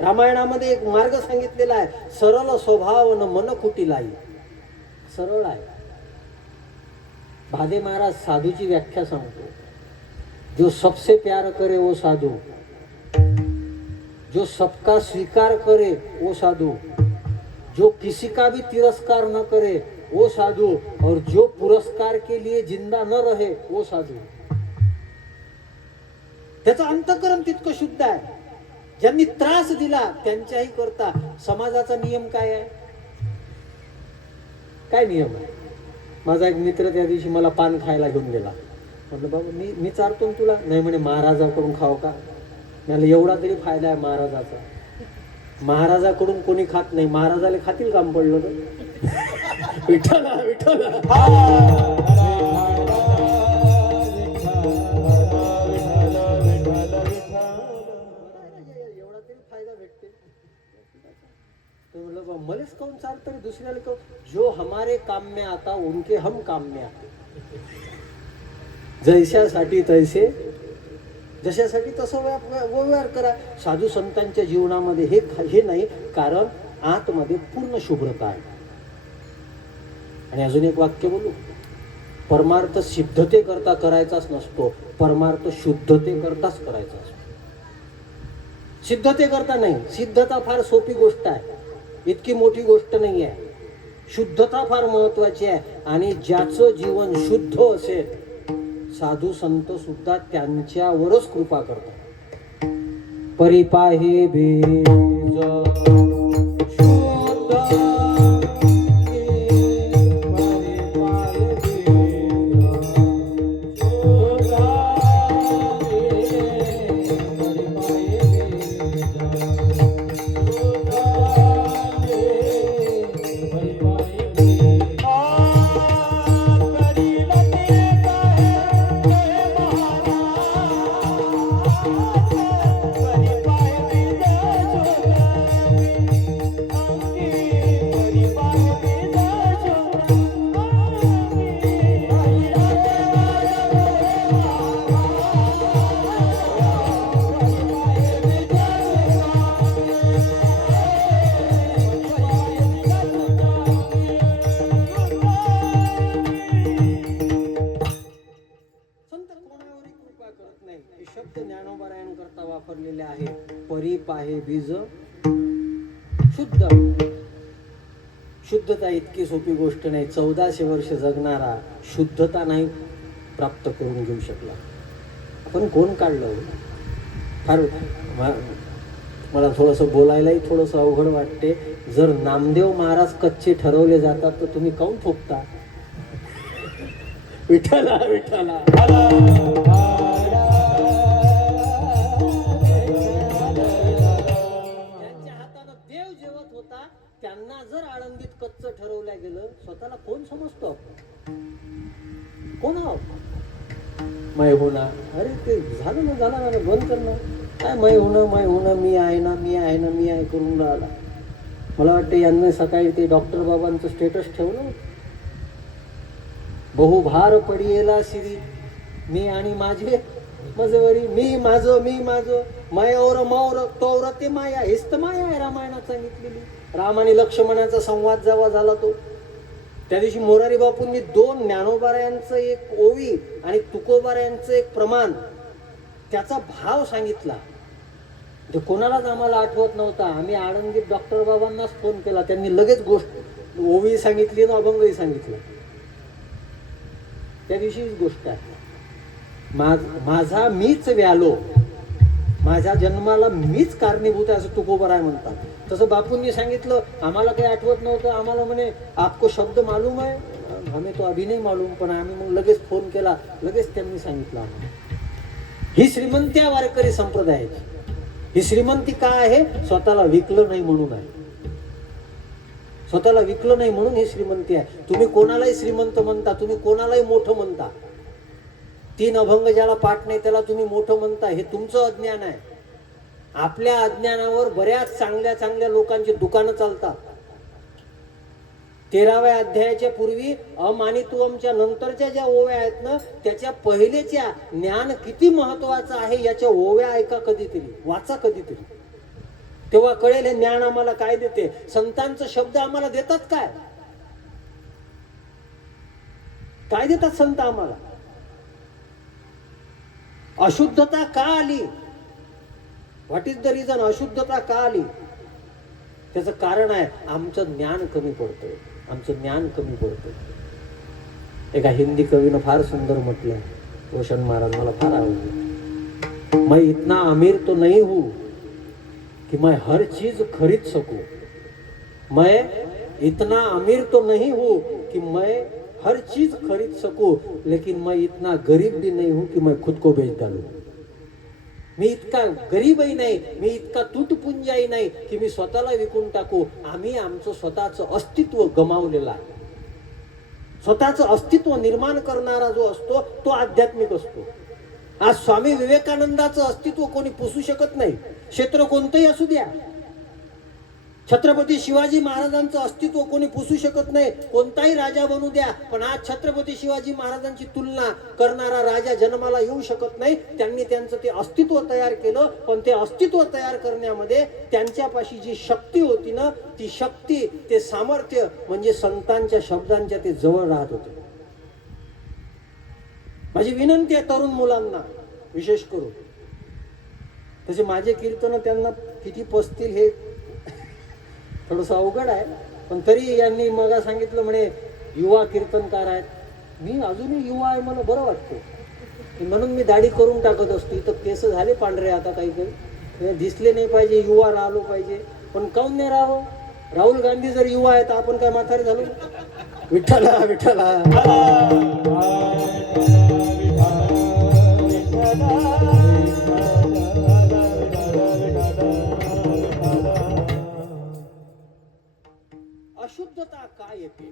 रामायणामध्ये एक मार्ग सांगितलेला आहे, सरळ स्वभाव न मन कुटिलाई. सरळ आहे. भादे महाराज साधूची व्याख्या सांगतो, जो सबसे प्यार करे वो साधू, जो सबका स्वीकार करे वो साधु, जो किसी का भी तिरस्कार न करे वो साधु, और जो पुरस्कार के लिए जिंदा न रहे वो साधु. त्याचं अंतःकरण तितकं शुद्ध आहे. ज्यांनी त्रास दिला त्यांच्याही करता समाजाचा नियम काय आहे? काय नियम आहे? माझा एक मित्र त्या दिवशी मला पान खायला घेऊन गेला. म्हटलं बाबा मी चारतो ना तुला. नाही म्हणे महाराजाकडून खाऊ का. मला एवढा तरी फायदा आहे महाराजाचा. महाराजाकडून कोणी खात नाही, महाराजाला खातील काम पडलं तर. विठ्ठला विठ्ठला. एवढा तरी फायदा भेटते. तो म्हणलं मलेच काऊन चाल तरी दुसऱ्याला काऊन. जो हमारे काम में आता उनके हम काम में आते. जैशासाठी तैसे, जशासाठी तसं व्यवहार करा. साधू संतांच्या जीवनामध्ये हे नाही, कारण आतमध्ये पूर्ण शुभ्रता आहे. आणि अजून एक वाक्य बोलू, परमार्थ सिद्धते करता करायचाच नसतो, परमार्थ शुद्धते करताच करायचा असतो. सिद्धते करता नाही. सिद्धता फार सोपी गोष्ट आहे, इतकी मोठी गोष्ट नाही आहे. शुद्धता फार महत्वाची आहे. आणि ज्याचं जीवन शुद्ध असेल, साधू संत सुद्धा त्यांच्यावरच कृपा करतात. परिपाहे बीज वापरलेले आहे. परिपाहे बीज शुद्ध. शुद्धता इतकी सोपी गोष्ट नाही. 1400 वर्ष जगणारा शुद्धता नाही प्राप्त करून घेऊ शकला. आपण कोण काढलं? फार मला थोडंसं बोलायलाही थोडंसं अवघड वाटते. जर नामदेव महाराज कच्चे ठरवले जातात तर तुम्ही काऊन ठोकता? विठ्ठला विठ्ठला. त्यांना जर आळंदीत कच्च ठरवल्या गेलं, स्वतःला कोण समजतो? कोण आहोत? मैं होना. अरे ते झालं ना बंद करणं. काय मैं होणं मी आहे ना मी आहे करून राहिला. मला वाटतं यांनी सकाळी ते डॉक्टर बाबांचं स्टेटस ठेवलं. बहुभार पडियेला शिरी मी आणि माझे मजवरी, मी माझं मय और मौर तोर ते माया, हेच तर माया आहे रामायणात सांगितलेली. राम आणि लक्ष्मणाचा संवाद जेव्हा झाला तो त्या दिवशी मोरारी बापूंनी 2 ज्ञानोबारायांचं एक ओवी आणि तुकोबारायांचं एक प्रमाण त्याचा भाव सांगितला. जे कोणालाच आम्हाला आठवत नव्हता. आम्ही आळंदीत डॉक्टर बाबांनाच फोन केला, त्यांनी लगेच गोष्ट ओवी सांगितली ना अभंगही सांगितलं. त्या दिवशीच गोष्ट आहे. माझा मीच व्यालो, माझ्या जन्माला मीच कारणीभूत आहे असं तुकोबराय म्हणतात. तसं बापूंनी सांगितलं, आम्हाला काही आठवत नव्हतं. आम्हाला म्हणे आपको शब्द मालूम आहे, हमें तो अभी नाही मालूम. पण आम्ही मग लगेच फोन केला, लगेच त्यांनी सांगितलं आम्हाला. ही श्रीमंती आहे वारकरी संप्रदायाची. ही श्रीमंती काय आहे? स्वतःला विकलं नाही म्हणून आहे. स्वतःला विकलं नाही म्हणून ही श्रीमंती आहे. तुम्ही कोणालाही श्रीमंत म्हणता, तुम्ही कोणालाही मोठं म्हणता. 3 अभंग ज्याला पाठ नाही त्याला तुम्ही मोठं म्हणता, हे तुमचं अज्ञान आहे. आपल्या अज्ञानावर बऱ्याच चांगल्या चांगल्या लोकांची दुकानं चालतात. 13व्या अध्यायाच्या पूर्वी अमानित्वमच्या नंतरच्या ज्या ओव्या आहेत ना, त्याच्या पहिलेच्या ज्ञान किती महत्वाचं आहे याच्या ओव्या ऐका कधीतरी, वाचा कधीतरी, तेव्हा कळेल हे ज्ञान आम्हाला काय देते. संतांचं शब्द आम्हाला देतात काय? काय देतात संत आम्हाला? अशुद्धता का आली? What is the reason? अशुद्धता का आली? त्याचं कारण आहे आमचं ज्ञान कमी पडतंय. आमचं ज्ञान कमी पडतंय. एका हिंदी कवीनं फार सुंदर म्हटलं, रोशन महाराज, मला फार आवडलं. मैं इतना अमीर तो नहीं हूं कि मैं हर चीज खरीद सकूं. मैं इतना अमीर तो नहीं हूं कि मैं हर चीज खरीद सकूं, लेकिन मैं इतना गरीब भी नहीं हूं कि मैं खुद को बेच डालूं. मी इतका गरीबही नाही, मी इतका तुटपुंजाही नाही की मी स्वतःला विकून टाकू. आम्ही आमचं स्वतःचं अस्तित्व गमावलेलं आहे. स्वतःचं अस्तित्व निर्माण करणारा जो असतो तो आध्यात्मिक असतो. आज स्वामी विवेकानंदाचं अस्तित्व कोणी पुसू शकत नाही. क्षेत्र कोणतंही असू द्या. छत्रपती शिवाजी महाराजांचं अस्तित्व कोणी पुसू शकत नाही. कोणताही राजा बनू द्या, पण आज छत्रपती शिवाजी महाराजांची तुलना करणारा राजा जन्माला येऊ शकत नाही. त्यांनी त्यांचं ते अस्तित्व तयार केलं, पण ते अस्तित्व तयार करण्यामध्ये त्यांच्यापाशी जी शक्ती होती ना, ती शक्ती, ते सामर्थ्य म्हणजे संतांच्या शब्दांच्या ते जवळ राहत होते. माझी विनंती आहे तरुण मुलांना विशेष करून, तसे माझे कीर्तन त्यांना किती पसतील हे थोडंसं अवघड आहे, पण तरी यांनी मग सांगितलं म्हणे युवा कीर्तनकार आहेत. मी अजूनही युवा आहे, मला बरं वाटतं म्हणून मी दाढी करून टाकत असतो. इथं केस झाले पांढरे आता काही काही, दिसले नाही पाहिजे, युवा राहिलो पाहिजे. पण काऊन नाही राहावं? राहुल गांधी जर युवा आहेत, आपण काय म्हातारे झालो? विठ्ठला विठ्ठला. अशुद्धता काय येते?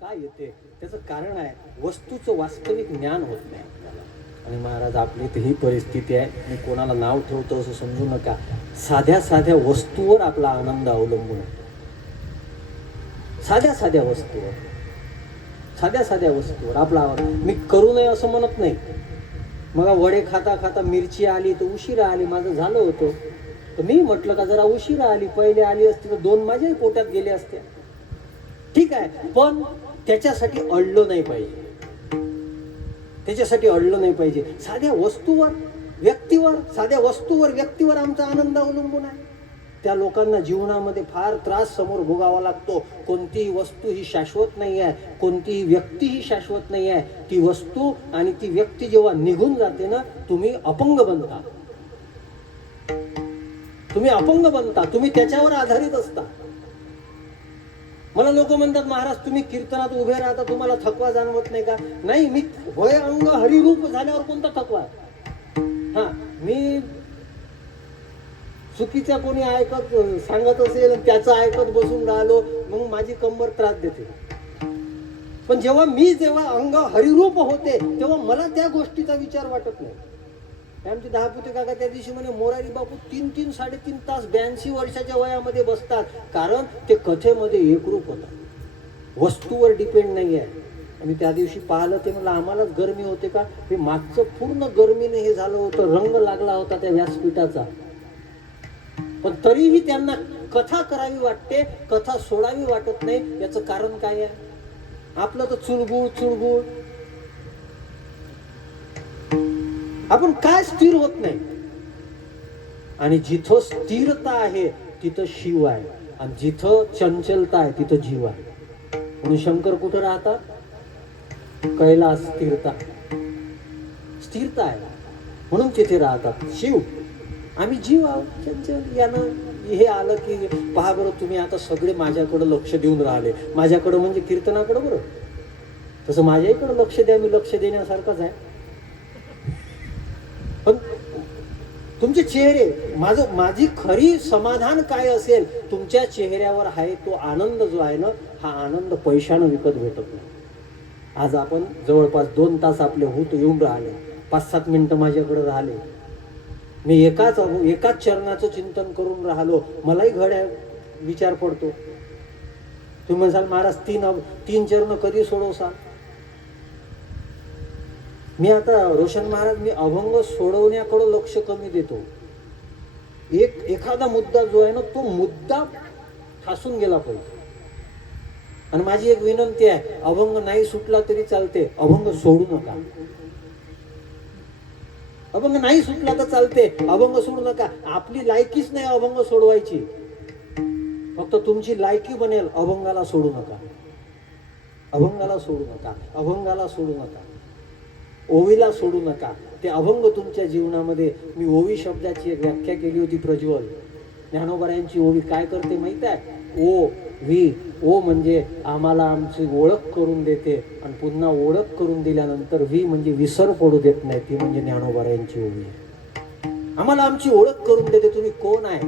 काय येते? त्याचं कारण आहे वस्तूचं वास्तविक ज्ञान होत नाही आपल्याला. आणि महाराज आपली तर ही परिस्थिती आहे. मी कोणाला नाव ठेवतो असं समजू नका. साध्या साध्या वस्तूवर आपला आनंद अवलंबून आहे. साध्या साध्या वस्तूवर, साध्या साध्या वस्तूवर आपला आनंद. मी करू नये असं म्हणत नाही. मग वडे खाता खाता मिरची आली तर उशिरा आली, माझं झालं होतं. तर मी म्हटलं का जरा उशिरा आली, पहिले आली असती तर 2 माझ्याही पोटात गेले असत्या. ठीक आहे, पण त्याच्यासाठी अडलं नाही पाहिजे. त्याच्यासाठी अडलं नाही पाहिजे. साध्या वस्तूवर, व्यक्तीवर, साध्या वस्तूवर, व्यक्तीवर आमचा आनंद अवलंबून आहे. त्या लोकांना जीवनामध्ये फार त्रास समोर भोगावा लागतो. कोणतीही वस्तू ही शाश्वत नाही आहे, कोणतीही व्यक्ती ही शाश्वत नाही आहे. ती वस्तू आणि ती व्यक्ती जेव्हा निघून जाते ना, तुम्ही अपंग बनता. तुम्ही अपंग बनता, तुम्ही त्याच्यावर आधारित असता. मला लोक म्हणतात महाराज तुम्ही कीर्तनात उभे राहता, तुम्हाला थकवा जाणवत नाही का? नाही, मी वय अंग हरिरूप झाल्यावर कोणता थकवा? हा, मी चुकीच्या कोणी ऐकत सांगत असेल त्याचं ऐकत बसून राहिलो, मग माझी कंबर त्रास देते. पण जेव्हा अंग हरिरूप होते तेव्हा मला त्या गोष्टीचा विचार वाटत नाही. आमचे 10 पुते काका त्या दिवशी म्हणे मोरारी बापू 3-3, 3.5 तास 82 वर्षाच्या वयामध्ये बसतात, कारण ते कथेमध्ये एकरूप होतात. वस्तूवर डिपेंड नाही आहे. आम्ही त्या दिवशी पाहिलं ते म्हणलं आम्हालाच गरमी होते का, हे मागचं पूर्ण गरमीने हे झालं होतं, रंग लागला होता त्या व्यासपीठाचा. पण तरीही त्यांना कथा करावी वाटते, कथा सोडावी वाटत नाही. याचं कारण काय आहे? आपलं तर चुळबुळ चुळबुळ. आपण काय स्थिर होत नाही. आणि जिथं स्थिरता आहे तिथं शिव आहे, आणि जिथं चंचलता आहे तिथं जीव आहे. म्हणून शंकर कुठं राहतात? कैलास. स्थिरता आहे म्हणून तिथे राहतात शिव. आम्ही जीव आहोत चंचल. यानं हे आलं की पहा बरं, तुम्ही आता सगळे माझ्याकडे लक्ष देऊन राहिले. माझ्याकडं म्हणजे कीर्तनाकडे, बरं तसं माझ्याकडे लक्ष द्या, मी लक्ष देण्यासारखंच आहे. पण तुमचे चेहरे, माझी खरी समाधान काय असेल, तुमच्या चेहऱ्यावर आहे तो आनंद जो आहे ना, हा आनंद पैशानं विकत भेटत नाही. आज आपण जवळपास 2 तास आपले होत येऊन राहिले, 5-7 मिनिटं माझ्याकडे राहिले, मी एकाच चरणाचं चिंतन करून राहिलो. मलाही घड्या विचार पडतो. तुम्ही म्हणाल महाराज 3 चरण कधी सोडवसाल? मी आता रोशन महाराज, मी अभंग सोडवण्याकडे लक्ष कमी देतो. एखादा मुद्दा जो आहे ना, तो मुद्दा ठासून गेला पाहिजे. आणि माझी एक विनंती आहे, अभंग नाही सुटला तरी चालते, अभंग सोडू नका. अभंग नाही सुटला तर चालते, अभंग सोडू नका. आपली लायकीच नाही अभंग सोडवायची. फक्त तुमची लायकी बनेल, अभंगाला सोडू नका. अभंगाला सोडू नका. अभंगाला सोडू नका. ओवीला सोडू नका. ते अभंग तुमच्या जीवनामध्ये, मी ओवी शब्दाची एक व्याख्या केली होती प्रज्वल. ज्ञानोबारायांची ओवी काय करते माहित आहे? O V. ओ म्हणजे आम्हाला आमची ओळख करून देते, आणि पुन्हा ओळख करून दिल्यानंतर वी म्हणजे विसर पडू देत नाही. ती म्हणजे ज्ञानोबारायांची ओवी आहे. आम्हाला आमची ओळख करून देते, तुम्ही कोण आहे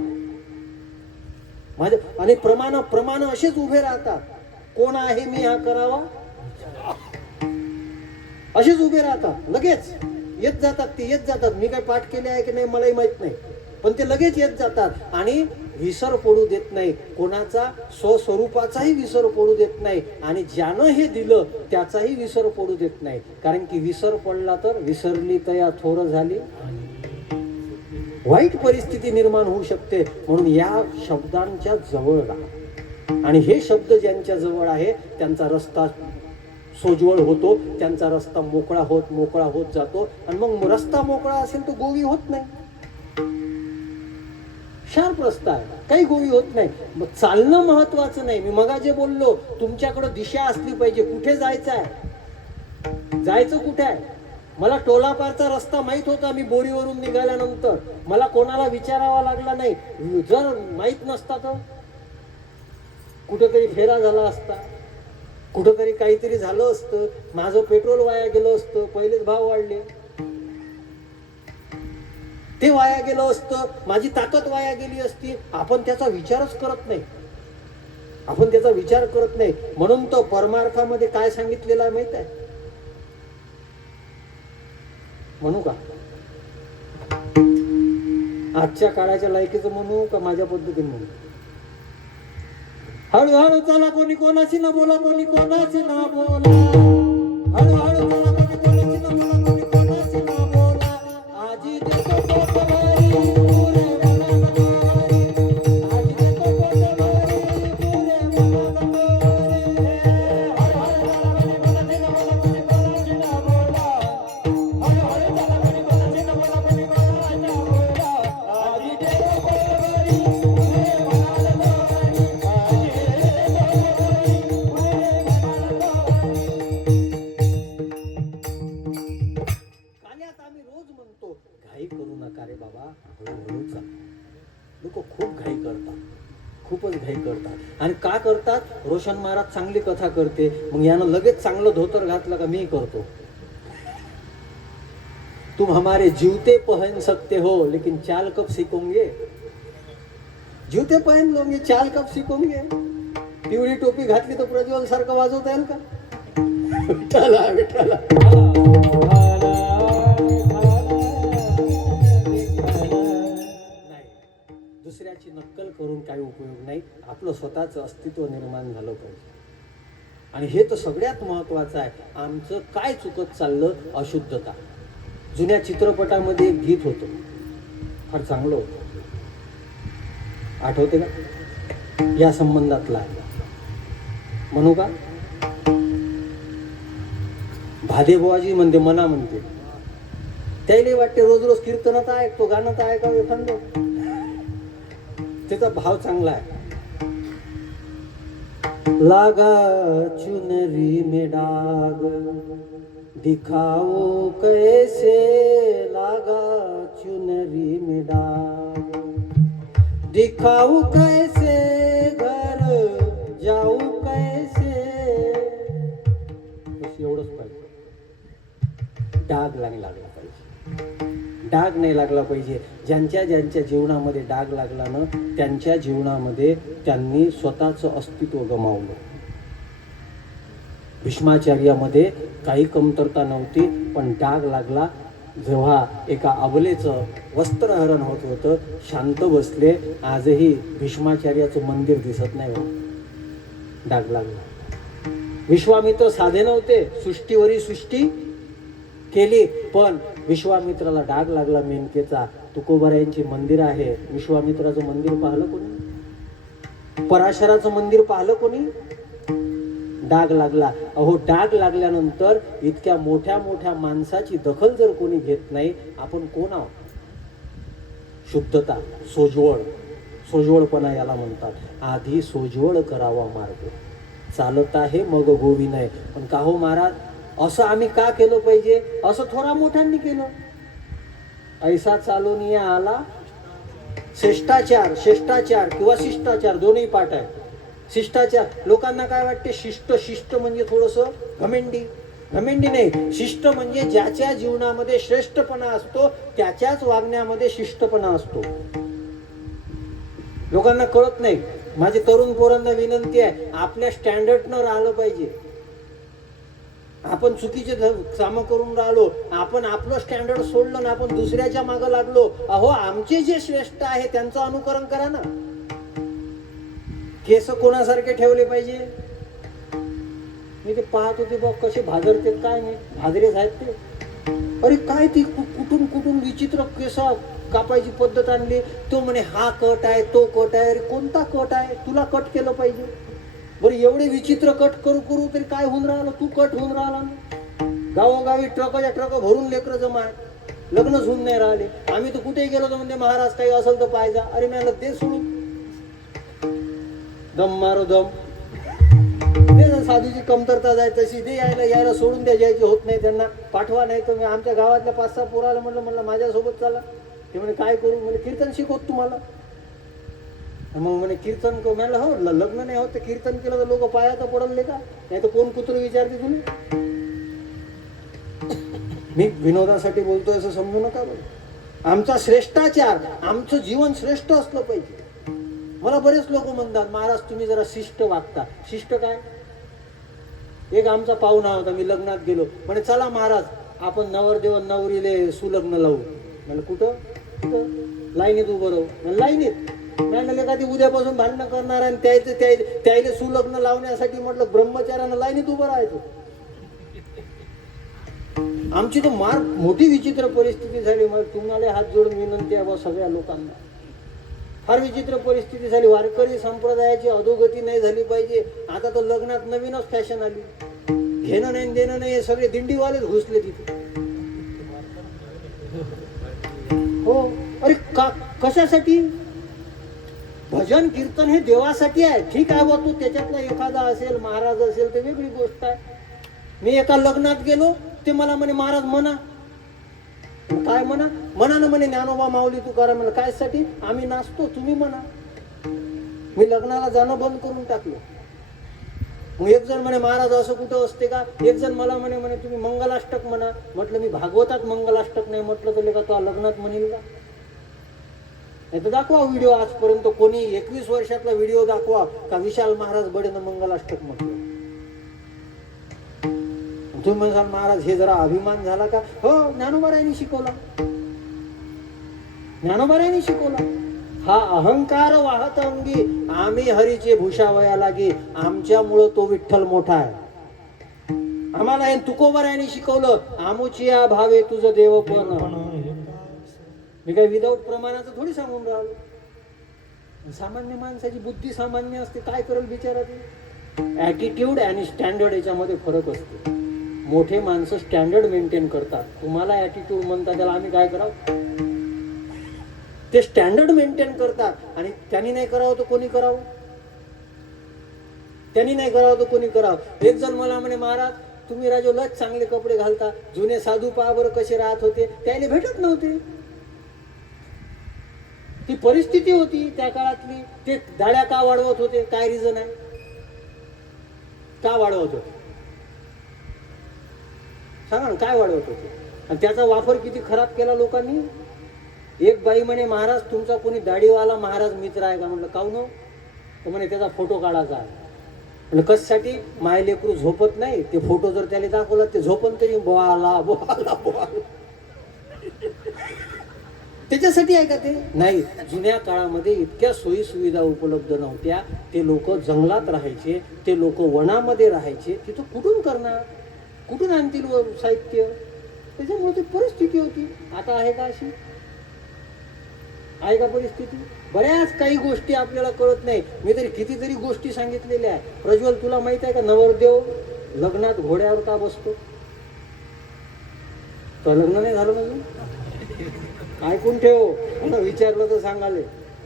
माझे. आणि प्रमाण असेच उभे राहतात. कोण आहे मी हा करावा, असेच उभे राहतात. लगेच येत जातात, ते येत जातात. मी काय पाठ केले आहे की नाही मलाही माहित नाही, पण ते लगेच येत जातात. आणि विसर पडू देत नाही कोणाचा, स्वस्वरूपाचाही विसर पडू देत नाही, आणि ज्यानं हे दिलं त्याचाही विसर पडू देत नाही. कारण की विसर पडला तर विसरली तया थोर झाली, वाईट परिस्थिती निर्माण होऊ शकते. म्हणून या शब्दांच्या जवळ राहा. आणि हे शब्द ज्यांच्या जवळ आहे त्यांचा रस्ता सोज्वळ होतो, त्यांचा रस्ता मोकळा होत जातो. आणि मग रस्ता मोकळा असेल तर गोवी होत नाही. शार्प रस्ता आहे, काही गोवी होत नाही. मग चालणं महत्वाचं नाही. मी मगा जे बोललो, तुमच्याकडे दिशा असली पाहिजे. कुठे जायचं आहे, जायचं कुठे आहे. मला टोलापारचा रस्ता माहित होता. मी बोरीवरून निघाल्यानंतर मला कोणाला विचारावा लागला नाही. जर माहित नसता तर कुठेतरी फेरा झाला असता, कुठंतरी काहीतरी झालं असतं. माझं पेट्रोल वाया गेलं असतं, पहिलेच भाव वाढले, ते वाया गेलं असतं, माझी ताकद वाया गेली असती. आपण त्याचा विचारच करत नाही. आपण त्याचा विचार करत नाही. म्हणून तो परमार्थामध्ये काय सांगितलेला आहे माहित आहे? म्हणू का आजच्या काळाच्या लायकीचं म्हणू का माझ्या पद्धतीने म्हणू? हळूहळू चला, कोणी कोणाशी ना बोला, कोणी कोणाशी ना बोला. हळूहळू चला, कोणी कोणाशी ना बोला, कोणी कोणाशी ना बोला. आजी देतो पोटभरी, पुरे मनाला गोरी. आजी देतो पोटभरी, पुरे मनाला गोरी. हळूहळू चला, कोणी कोणाशी ना बोला, कोणी कोणाशी ना बोला. हळूहळू चला, कोणी कोणाशी ना बोला, कोणी कोणाशी ना बोला. आजी देतो पोटभरी, पुरे मनाला गोरी. घाई करू नका रे बाबा, हळूहळू चाल. लोक खूप घाई करतात, खूपच घाई करतात. आणि का करतात? रोशन महाराज चांगली कथा करते, मग यानं लगेच चांगलं धोतर घातलं का मी करतो. तुम हमारे जूते पहन सकते हो लेकिन चाल कब सीखोगे. जूते पहन लोगे, चाल कब सीखोगे. पिवळी टोपी घातली तर प्रज्वल सारखं वाजवता येईल का? विठाला विठाला. दुसऱ्याची नक्कल करून काही उपयोग नाही. आपलं स्वतःचं अस्तित्व निर्माण झालं पाहिजे. आणि हे तर सगळ्यात महत्वाचं आहे. आमचं काय चुकत चाललं? अशुद्धता. जुन्या चित्रपटामध्ये एक गीत होतं, फार चांगलं होतं, आठवते का? या संबंधातला आहे, म्हणू का? भादेबुवाजी म्हणते, मना म्हणते, त्याला वाटते रोज रोज कीर्तनात ऐकतो, गाणं तर ऐकावं एखादं. त्याचा भाव चांगला आहे. लागा चुनरी में डाग दिखाओ कैसे, लागा चुनरी में डाग दिखाओ कैसे, घर जाऊ कैसे. बस एवढंच पाहिजे. डाग नाही लागला पाहिजे, डाग नाही लागला पाहिजे. ज्यांच्या ज्यांच्या जीवनामध्ये डाग लागला ना, त्यांच्या जीवनामध्ये त्यांनी स्वतःचं अस्तित्व गमावलं. भीष्माचार्यामध्ये काही कमतरता नव्हती, पण डाग लागला. जेव्हा एका अबलेचं वस्त्रहरण होत होतं, शांत बसले. आजही भीष्माचार्याचं मंदिर दिसत नाही, डाग लागला. विश्वामित्र साधे नव्हते, सृष्टीवरी सृष्टी केली, पण विश्वामित्राला डाग लागला मेनकेचा. तुकोबारायांची मंदिर आहे, विश्वामित्राचं मंदिर पाहिलं कोणी? पराशराचं मंदिर पाहिलं कोणी? डाग लागला. अहो, डाग लागल्यानंतर इतक्या मोठ्या मोठ्या माणसाची दखल जर कोणी घेत नाही, आपण कोण आहोत? शुद्धता, सोजवळ, सोजवळपणा याला म्हणतात. आधी सोजवळ करावा मार्ग, चालत आहे मग गोविंद. पण का हो महाराज, असं आम्ही का केलं पाहिजे? असं थोडा मोठ्यांनी केलं. ऐसा चालून आला शिष्टाचार, शिष्टाचार किंवा शिष्टाचार दोन्ही पाठ आहे. शिष्टाचार, लोकांना काय वाटते? शिष्ट, शिष्ट म्हणजे थोडंसं घमेंडी. घमेंडी नाही, शिष्ट म्हणजे ज्याच्या जीवनामध्ये श्रेष्ठपणा असतो, त्याच्याच वागण्यामध्ये शिष्टपणा असतो. लोकांना कळत नाही. माझे तरुण पोरांना विनंती आहे, आपल्या स्टँडर्डनं राहिलं पाहिजे. आपण चुकीचे कामं करून राहिलो, आपण आपलं स्टँडर्ड सोडलं ना, आपण दुसऱ्याच्या मागं लागलो. अहो, आमचे जे श्रेष्ठ आहे त्यांचं अनुकरण करा ना. केस कोणासारखे ठेवले पाहिजे? मी ते पाहत होते बघ, कसे भाजरते काय नाही, भाजरेच आहेत ते. अरे काय ती कुठून कुठून विचित्र केस कापायची पद्धत आणली. तो म्हणे हा कट आहे, तो कट आहे. अरे कोणता कट आहे? तुला कट केलं पाहिजे. बरं, एवढे विचित्र कट करू करू तरी काय होऊन राहिलं? तू कट होऊन राहिला ना. गावोगावी ट्रकच्या ट्रक भरून लेकरं जमा आहेत, लग्नच होऊन नाही राहिले. आम्ही तर कुठे गेलो तर म्हणते महाराज काही असेल तर पाहिजे. अरे मी ते सोडून दम मारो दम. साधूची कमतरता जाय तशी दे, यायला सोडून द्या. जायची होत नाही त्यांना पाठवा. नाही तर मी आमच्या गावातल्या 5-6 पोराला म्हणलं माझ्यासोबत चला. ते म्हणे काय करू? म्हणजे कीर्तन शिकवत तुम्हाला. मग म्हणे कीर्तन म्हणलं हो, लग्न नाही होत तर कीर्तन केलं तर लोक पायात पडले का? नाही तर कोण कुत्र विचारते तुम्ही? मी विनोदासाठी बोलतोय असं समजू नका. आमचा श्रेष्ठाचार, आमचं जीवन श्रेष्ठ असलं पाहिजे. मला बरेच लोक म्हणतात, महाराज तुम्ही जरा शिष्ट वागता. शिष्ट काय? एक आमचा पाहुणा होता, मी लग्नात गेलो, म्हणे चला महाराज आपण नवरदेव नवरीले सुलग्न लावू. म्हणजे कुठं? कुठं? लाईनीत उभं राहू. लाईनीत नाही, एखादी उद्यापासून भांडणं करणार आणि त्याला सुलग्न लावण्यासाठी म्हटलं ब्रह्मचार्यानं लाईनीत उभं राहायचं. आमची तर मोठी विचित्र परिस्थिती झाली. मग तुम्हाला हात जोडून विनंती आहे बा सगळ्या लोकांना, फार विचित्र परिस्थिती झाली. वारकरी संप्रदायाची अधोगती नाही झाली पाहिजे. आता तर लग्नात नवीनच फॅशन आली, घेणं नाही देणं नाही, हे सगळे दिंडीवालेच घुसले तिथे. हो, अरे कशासाठी? भजन कीर्तन हे देवासाठी आहे. ठीक आहे बा, तू त्याच्यातला एखादा असेल, महाराज असेल तर वेगळी गोष्ट आहे. मी एका लग्नात गेलो, ते मला म्हणे महाराज म्हणा. काय म्हणा? म्हणा ना म्हणे ज्ञानोबा माऊली तुकाराम. म्हणलं कायसाठी? आम्ही नाचतो, तुम्ही म्हणा. मी लग्नाला जाणं बंद करून टाकलो. मग एक जण म्हणे महाराज असं कुठं असते का? एक जण मला म्हणे तुम्ही मंगलाष्टक म्हणा. म्हटलं मी भागवतात मंगलाष्टक नाही म्हटलं तर का लग्नात म्हणेल का? नाही तर दाखवा व्हिडिओ. आजपर्यंत कोणी 21 वर्षातला व्हिडिओ दाखवा का विशाल महाराज बडेनं मंगलाष्टक म्हटलं. तुम्ही म्हणाल महाराज हे जरा अभिमान झाला का? हो, ज्ञानोबारायांनी शिकवला. ज्ञानोबारायांनी शिकवला. हा अहंकार वाहत अंगी आम्ही हरीचे भूषावया लागी. आमच्यामुळं तो विठ्ठल मोठा आहे. आम्हाला हे तुकोबारायांनी शिकवलं, आमुचिया भावे तुझं देवपण. मी काय विदाऊट प्रमाणाचं थोडी सांगून राहिलो. सामान्य माणसाची बुद्धी सामान्य असते, काय करेल बिचारा ते. ॲटिट्यूड आणि स्टँडर्ड याच्यामध्ये फरक असतो. मोठे माणसं स्टँडर्ड मेंटेन करतात, तुम्हाला ॲटिट्यूड म्हणतात, त्याला आम्ही काय करावं. ते स्टँडर्ड मेंटेन करतात आणि त्यांनी नाही करावं तर कोणी करावं, त्यांनी नाही करावं तर कोणी करावं. एक जण मला म्हणे, महाराज तुम्ही राजो लच चांगले कपडे घालता, जुने साधू पहा बरं कसे राहत होते, त्याला भेटत नव्हते. ती परिस्थिती होती त्या काळातली. ते दाड्या का वाढवत होते, काय रिझन आहे, का वाढवत होते सांगा ना, काय वाढवत होते. आणि त्याचा वापर किती खराब केला लोकांनी. एक बाई म्हणे, महाराज तुमचा कोणी दाढीवाला महाराज मित्र आहे का. म्हटलं काहून हो. तर म्हणे त्याचा फोटो काढायचा आहे. म्हणजे कशासाठी, माय लेकरू झोपत नाही, ते फोटो जर त्याला दाखवला ते झोपन तरी बोला बोला बोला. त्याच्यासाठी आहे का ते. नाही, जुन्या काळामध्ये इतक्या सोयी सुविधा उपलब्ध नव्हत्या. ते लोक जंगलात राहायचे, ते लोक वनामध्ये राहायचे. तिथं कुठून करणार, कुठून आणतील साहित्य. त्याच्यामुळे ती परिस्थिती होती. आता आहे का अशी, आहे का परिस्थिती. बऱ्याच काही गोष्टी आपल्याला कळत नाही. मी तरी कितीतरी गोष्टी सांगितलेल्या आहे. प्रज्वल तुला माहित आहे का, नवरदेव लग्नात घोड्यावर का बसतो. तर लग्न नाही झालं म्हणजे ऐकून ठेव, पुन्हा विचारलं तर सांगाले.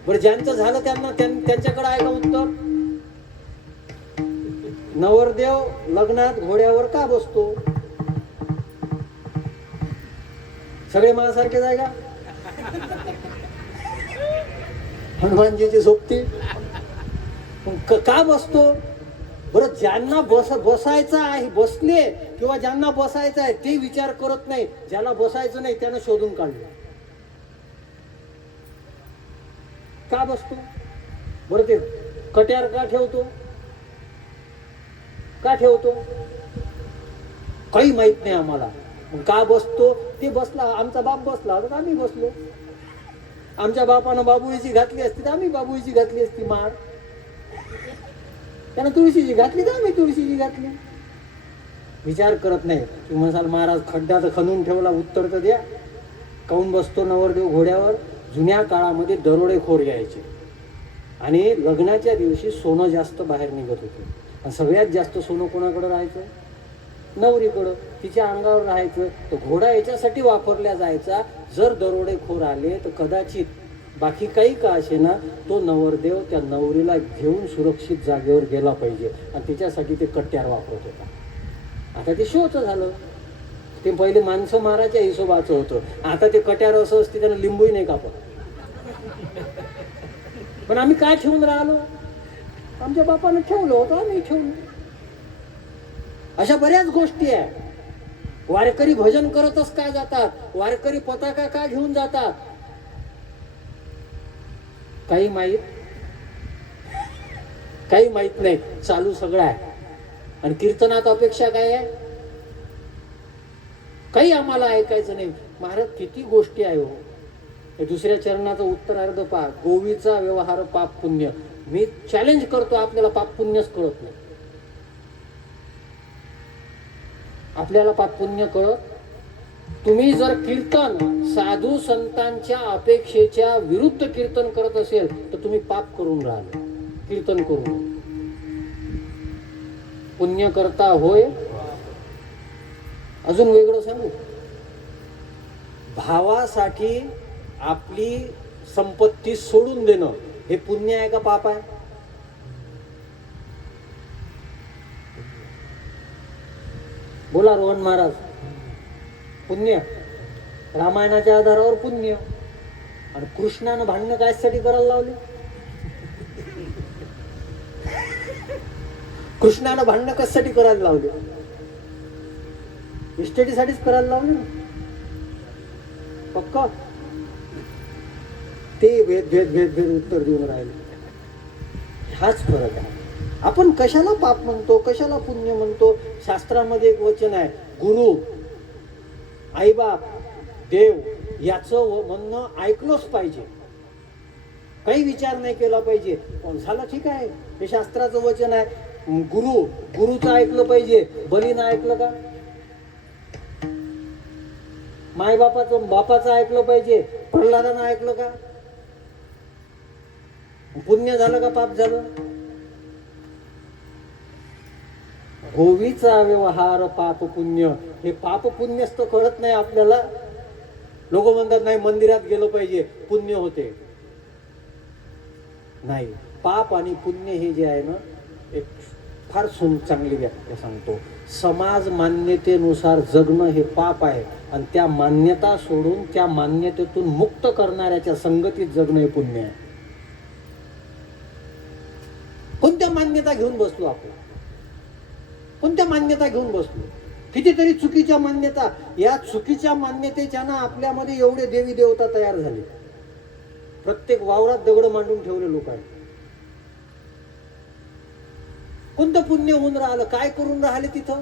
बरं ज्यांचं झालं त्यांच्याकडे आहे का उत्तर. नवरदेव लग्नात घोड्यावर का बसतो. सगळे माझ्यासारखेच आहे का. हनुमानजीची सोबती का बसतो. बरं ज्यांना बसायचं आहे बसले, किंवा ज्यांना बसायचं आहे ते विचार करत नाही. ज्याला बसायचं नाही त्यानं शोधून काढलं का बसतो. बरं ते कट्यार का ठेवतो, का ठेवतो काही माहित नाही आम्हाला. का बसतो ते बसला, आमचा बाप बसला तर आम्ही बसलो. आमच्या बापानं बाबुळीची घातली असती तर आम्ही बाबुळीची घातली असती माळ. त्यानं तुळशीची घातली तर आम्ही तुळशीची घातली. विचार करत नाही. तुम्ही म्हणाल महाराज खड्डा तर खणून ठेवला, उत्तर तर द्या. काऊन बसतो नवरदेव घोड्यावर. जुन्या काळामध्ये दरोडेखोर यायचे आणि लग्नाच्या दिवशी सोनं जास्त बाहेर निघत होतं. आणि सगळ्यात जास्त सोनं कोणाकडे राहायचं, नवरीकडं. तिच्या अंगावर राहायचं. तर घोडा याच्यासाठी वापरला जायचा, जर दरोडेखोर आले तर कदाचित बाकी काही का असे ना, तो नवरदेव त्या नवरीला घेऊन सुरक्षित जागेवर गेला पाहिजे. आणि त्याच्यासाठी ते कट्यार वापरत होता. आता ते शोचं झालं. ते पहिले माणसं मारायच्या हिशोबाचं होतं. आता ते कट्यार असं असते, त्यानं लिंबूही नाही कापत. पण आम्ही काय ठेवून राहिलो, आमच्या बापानं ठेवलं होतं, आम्ही ठेवलं. अशा बऱ्याच गोष्टी आहे. वारकरी भजन करतच का जातात, वारकरी पताका का घेऊन जातात, काही माहित नाही. चालू सगळं आहे. आणि कीर्तनात अपेक्षा काय आहे, काही आम्हाला ऐकायचं नाही. महाराज किती गोष्टी आहे हो. दुसऱ्या चरणाचं उत्तरार्ध पहा, गोवीचा व्यवहार पाप पुण्य. मी चॅलेंज करतो, आपल्याला पाप पुण्यच कळत नाही. आपल्याला पाप पुण्य कळत. तुम्ही जर कीर्तन साधू संतांच्या अपेक्षेच्या विरुद्ध कीर्तन करत असेल तर तुम्ही पाप करून राहिले. कीर्तन करून पुण्य करता होय. अजून वेगळं सांगू, भावासाठी आपली संपत्ती सोडून देणं हे पुण्य आहे का पाप आहे. बोला रोहन महाराज. पुण्य. रामायणाच्या आधारावर पुण्य. आणि कृष्णानं भांडणं कायसाठी करायला लावली. कृष्णानं भांडणं कशासाठी करायला लावली, इस्टेटीसाठीच करायला लावली ना. पक्का ते भेद उत्तर देऊन राहिले. हाच फरक आहे. आपण कशाला पाप म्हणतो, कशाला पुण्य म्हणतो. शास्त्रामध्ये एक वचन आहे, गुरु, आईबाप, देव याचं म्हणणं ऐकलंच पाहिजे. काही विचार नाही केला पाहिजे. पण झालं ठीक आहे, हे शास्त्राचं वचन आहे. गुरुचं ऐकलं पाहिजे. बलीनं ऐकलं का? बापाचं ऐकलं पाहिजे. प्रल्हादानं ऐकलं का? पुण्य झालं का पाप झालं? गोवीचा व्यवहार पाप पुण्य, हे पाप पुण्यच तर कळत नाही आपल्याला. लोक म्हणतात नाही मंदिरात गेलं पाहिजे पुण्य होते. नाही, पाप आणि पुण्य हे जे आहे ना, एक फार चांगली व्याख्या सांगतो. समाज मान्यतेनुसार जगणं हे पाप आहे आणि त्या मान्यता सोडून त्या मान्यतेतून मुक्त करणाऱ्याच्या संगतीत जगणं हे पुण्य आहे. कोणत्या मान्यता घेऊन बसलो आपण? कोणत्या मान्यता घेऊन बसलो? कितीतरी चुकीच्या मान्यता. या चुकीच्या मान्यतेच्या ना आपल्यामध्ये एवढे देवी देवता तयार झाले. प्रत्येक वावरात दगड मांडून ठेवले लोक आहेत. कोणतं पुण्य होऊन राहिलं? काय करून राहिले तिथं?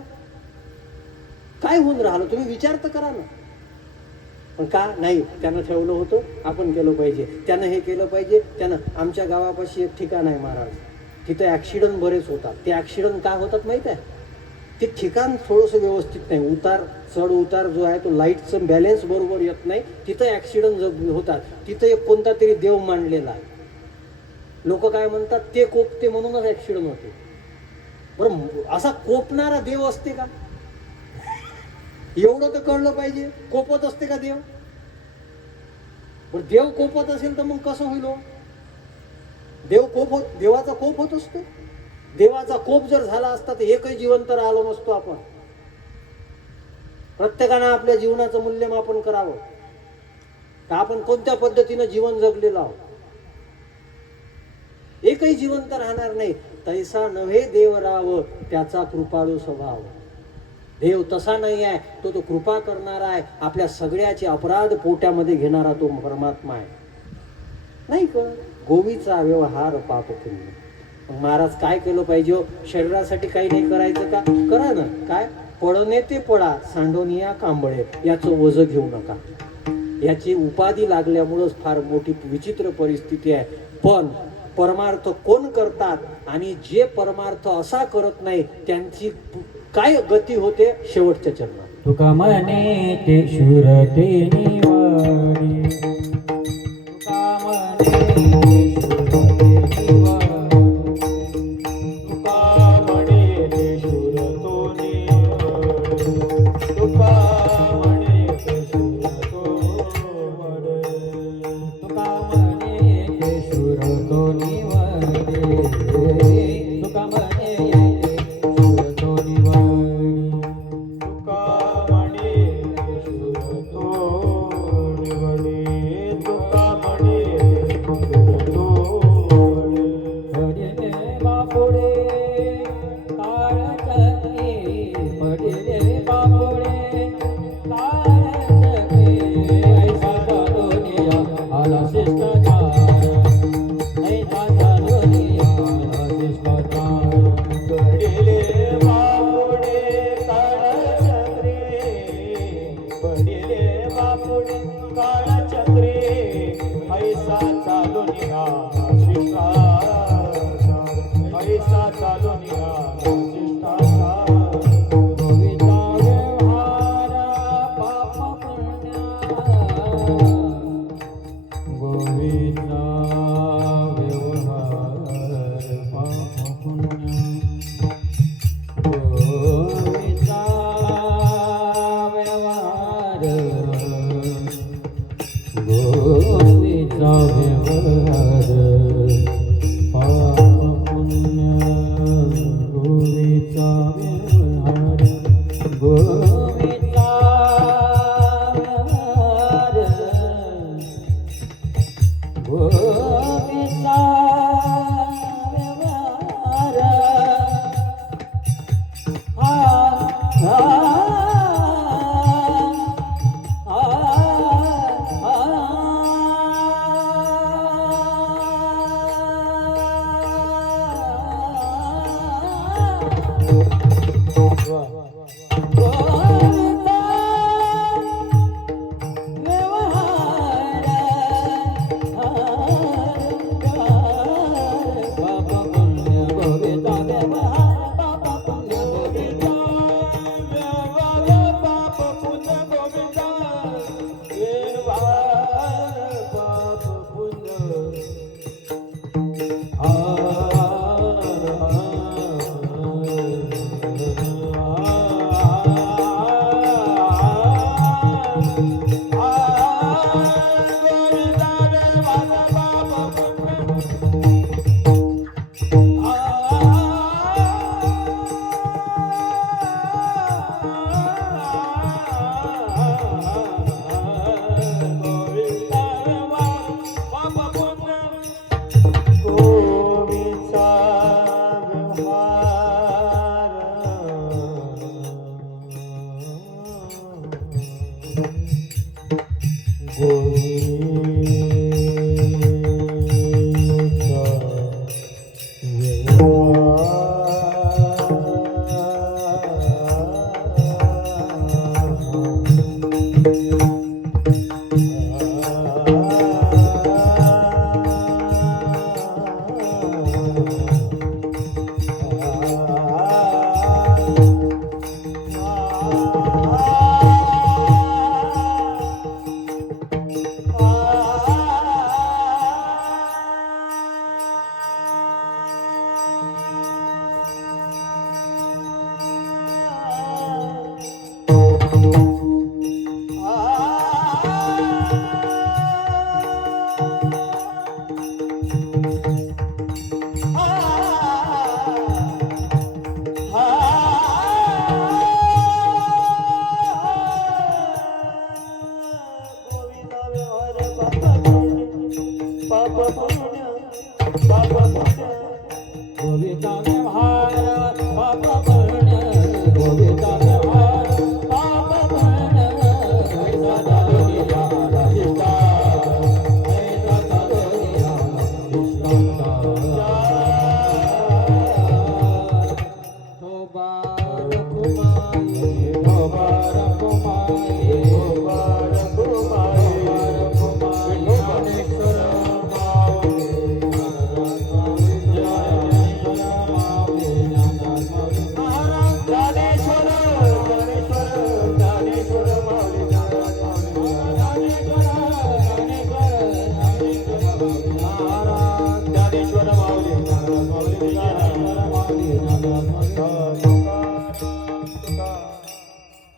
काय होऊन राहिलं? तुम्ही विचार तर करा ना. पण का नाही, त्यानं ठेवलं होतं आपण केलं पाहिजे, त्यानं हे केलं पाहिजे. त्यानं आमच्या गावापाशी एक ठिकाण आहे महाराज, तिथं ऍक्सिडेंट बरेच होतात. ते ऍक्सिडेंट काय होतात माहित आहे? ते ठिकाण थोडंसं व्यवस्थित नाही. चढ उतार जो आहे तो लाईटचं बॅलेन्स बरोबर येत नाही. तिथं ऍक्सिडेंट होतात. तिथं एक कोणता तरी देव मांडलेला आहे. लोक काय म्हणतात, ते कोपते म्हणूनच ऍक्सिडेंट होते. बरं, असा कोपणारा देव असते का? एवढं तर कळलं पाहिजे. कोपत असते का देव? बरं, देव कोपत असेल तर मग कसं होईल? देवाचा कोप होत असतो. देवाचा कोप जर झाला असता तर एकही जिवंत राहिलो नसतो आपण. प्रत्येकानं आपल्या जीवनाचं मूल्यमापन करावं. तर आपण कोणत्या पद्धतीनं जीवन जगलेलं आहोत? एकही जिवंत राहणार नाही. तैसा नव्हे देव राव, त्याचा कृपाळू स्वभाव. देव तसा नाही आहे, तो कृपा करणारा आहे. आपल्या सगळ्याचे अपराध पोट्यामध्ये घेणारा तो परमात्मा आहे. नाही का? गोवीचा व्यवहार पाप पुण्य. मग महाराज काय केलं पाहिजे? शरीरासाठी काही नाही करायचं का? करा ना. काय? पडणे ते पडा, सांडोनिया कांबळे, याचं वज घेऊ नका. याची उपाधी लागल्यामुळंच फार मोठी विचित्र परिस्थिती आहे. पण परमार्थ कोण करतात आणि जे परमार्थ असा करत नाही त्यांची काय गती होते? शेवटच्या चरणात. तुका म्हणे ते शूरते निवाडी, तुका म्हणे गोविंदा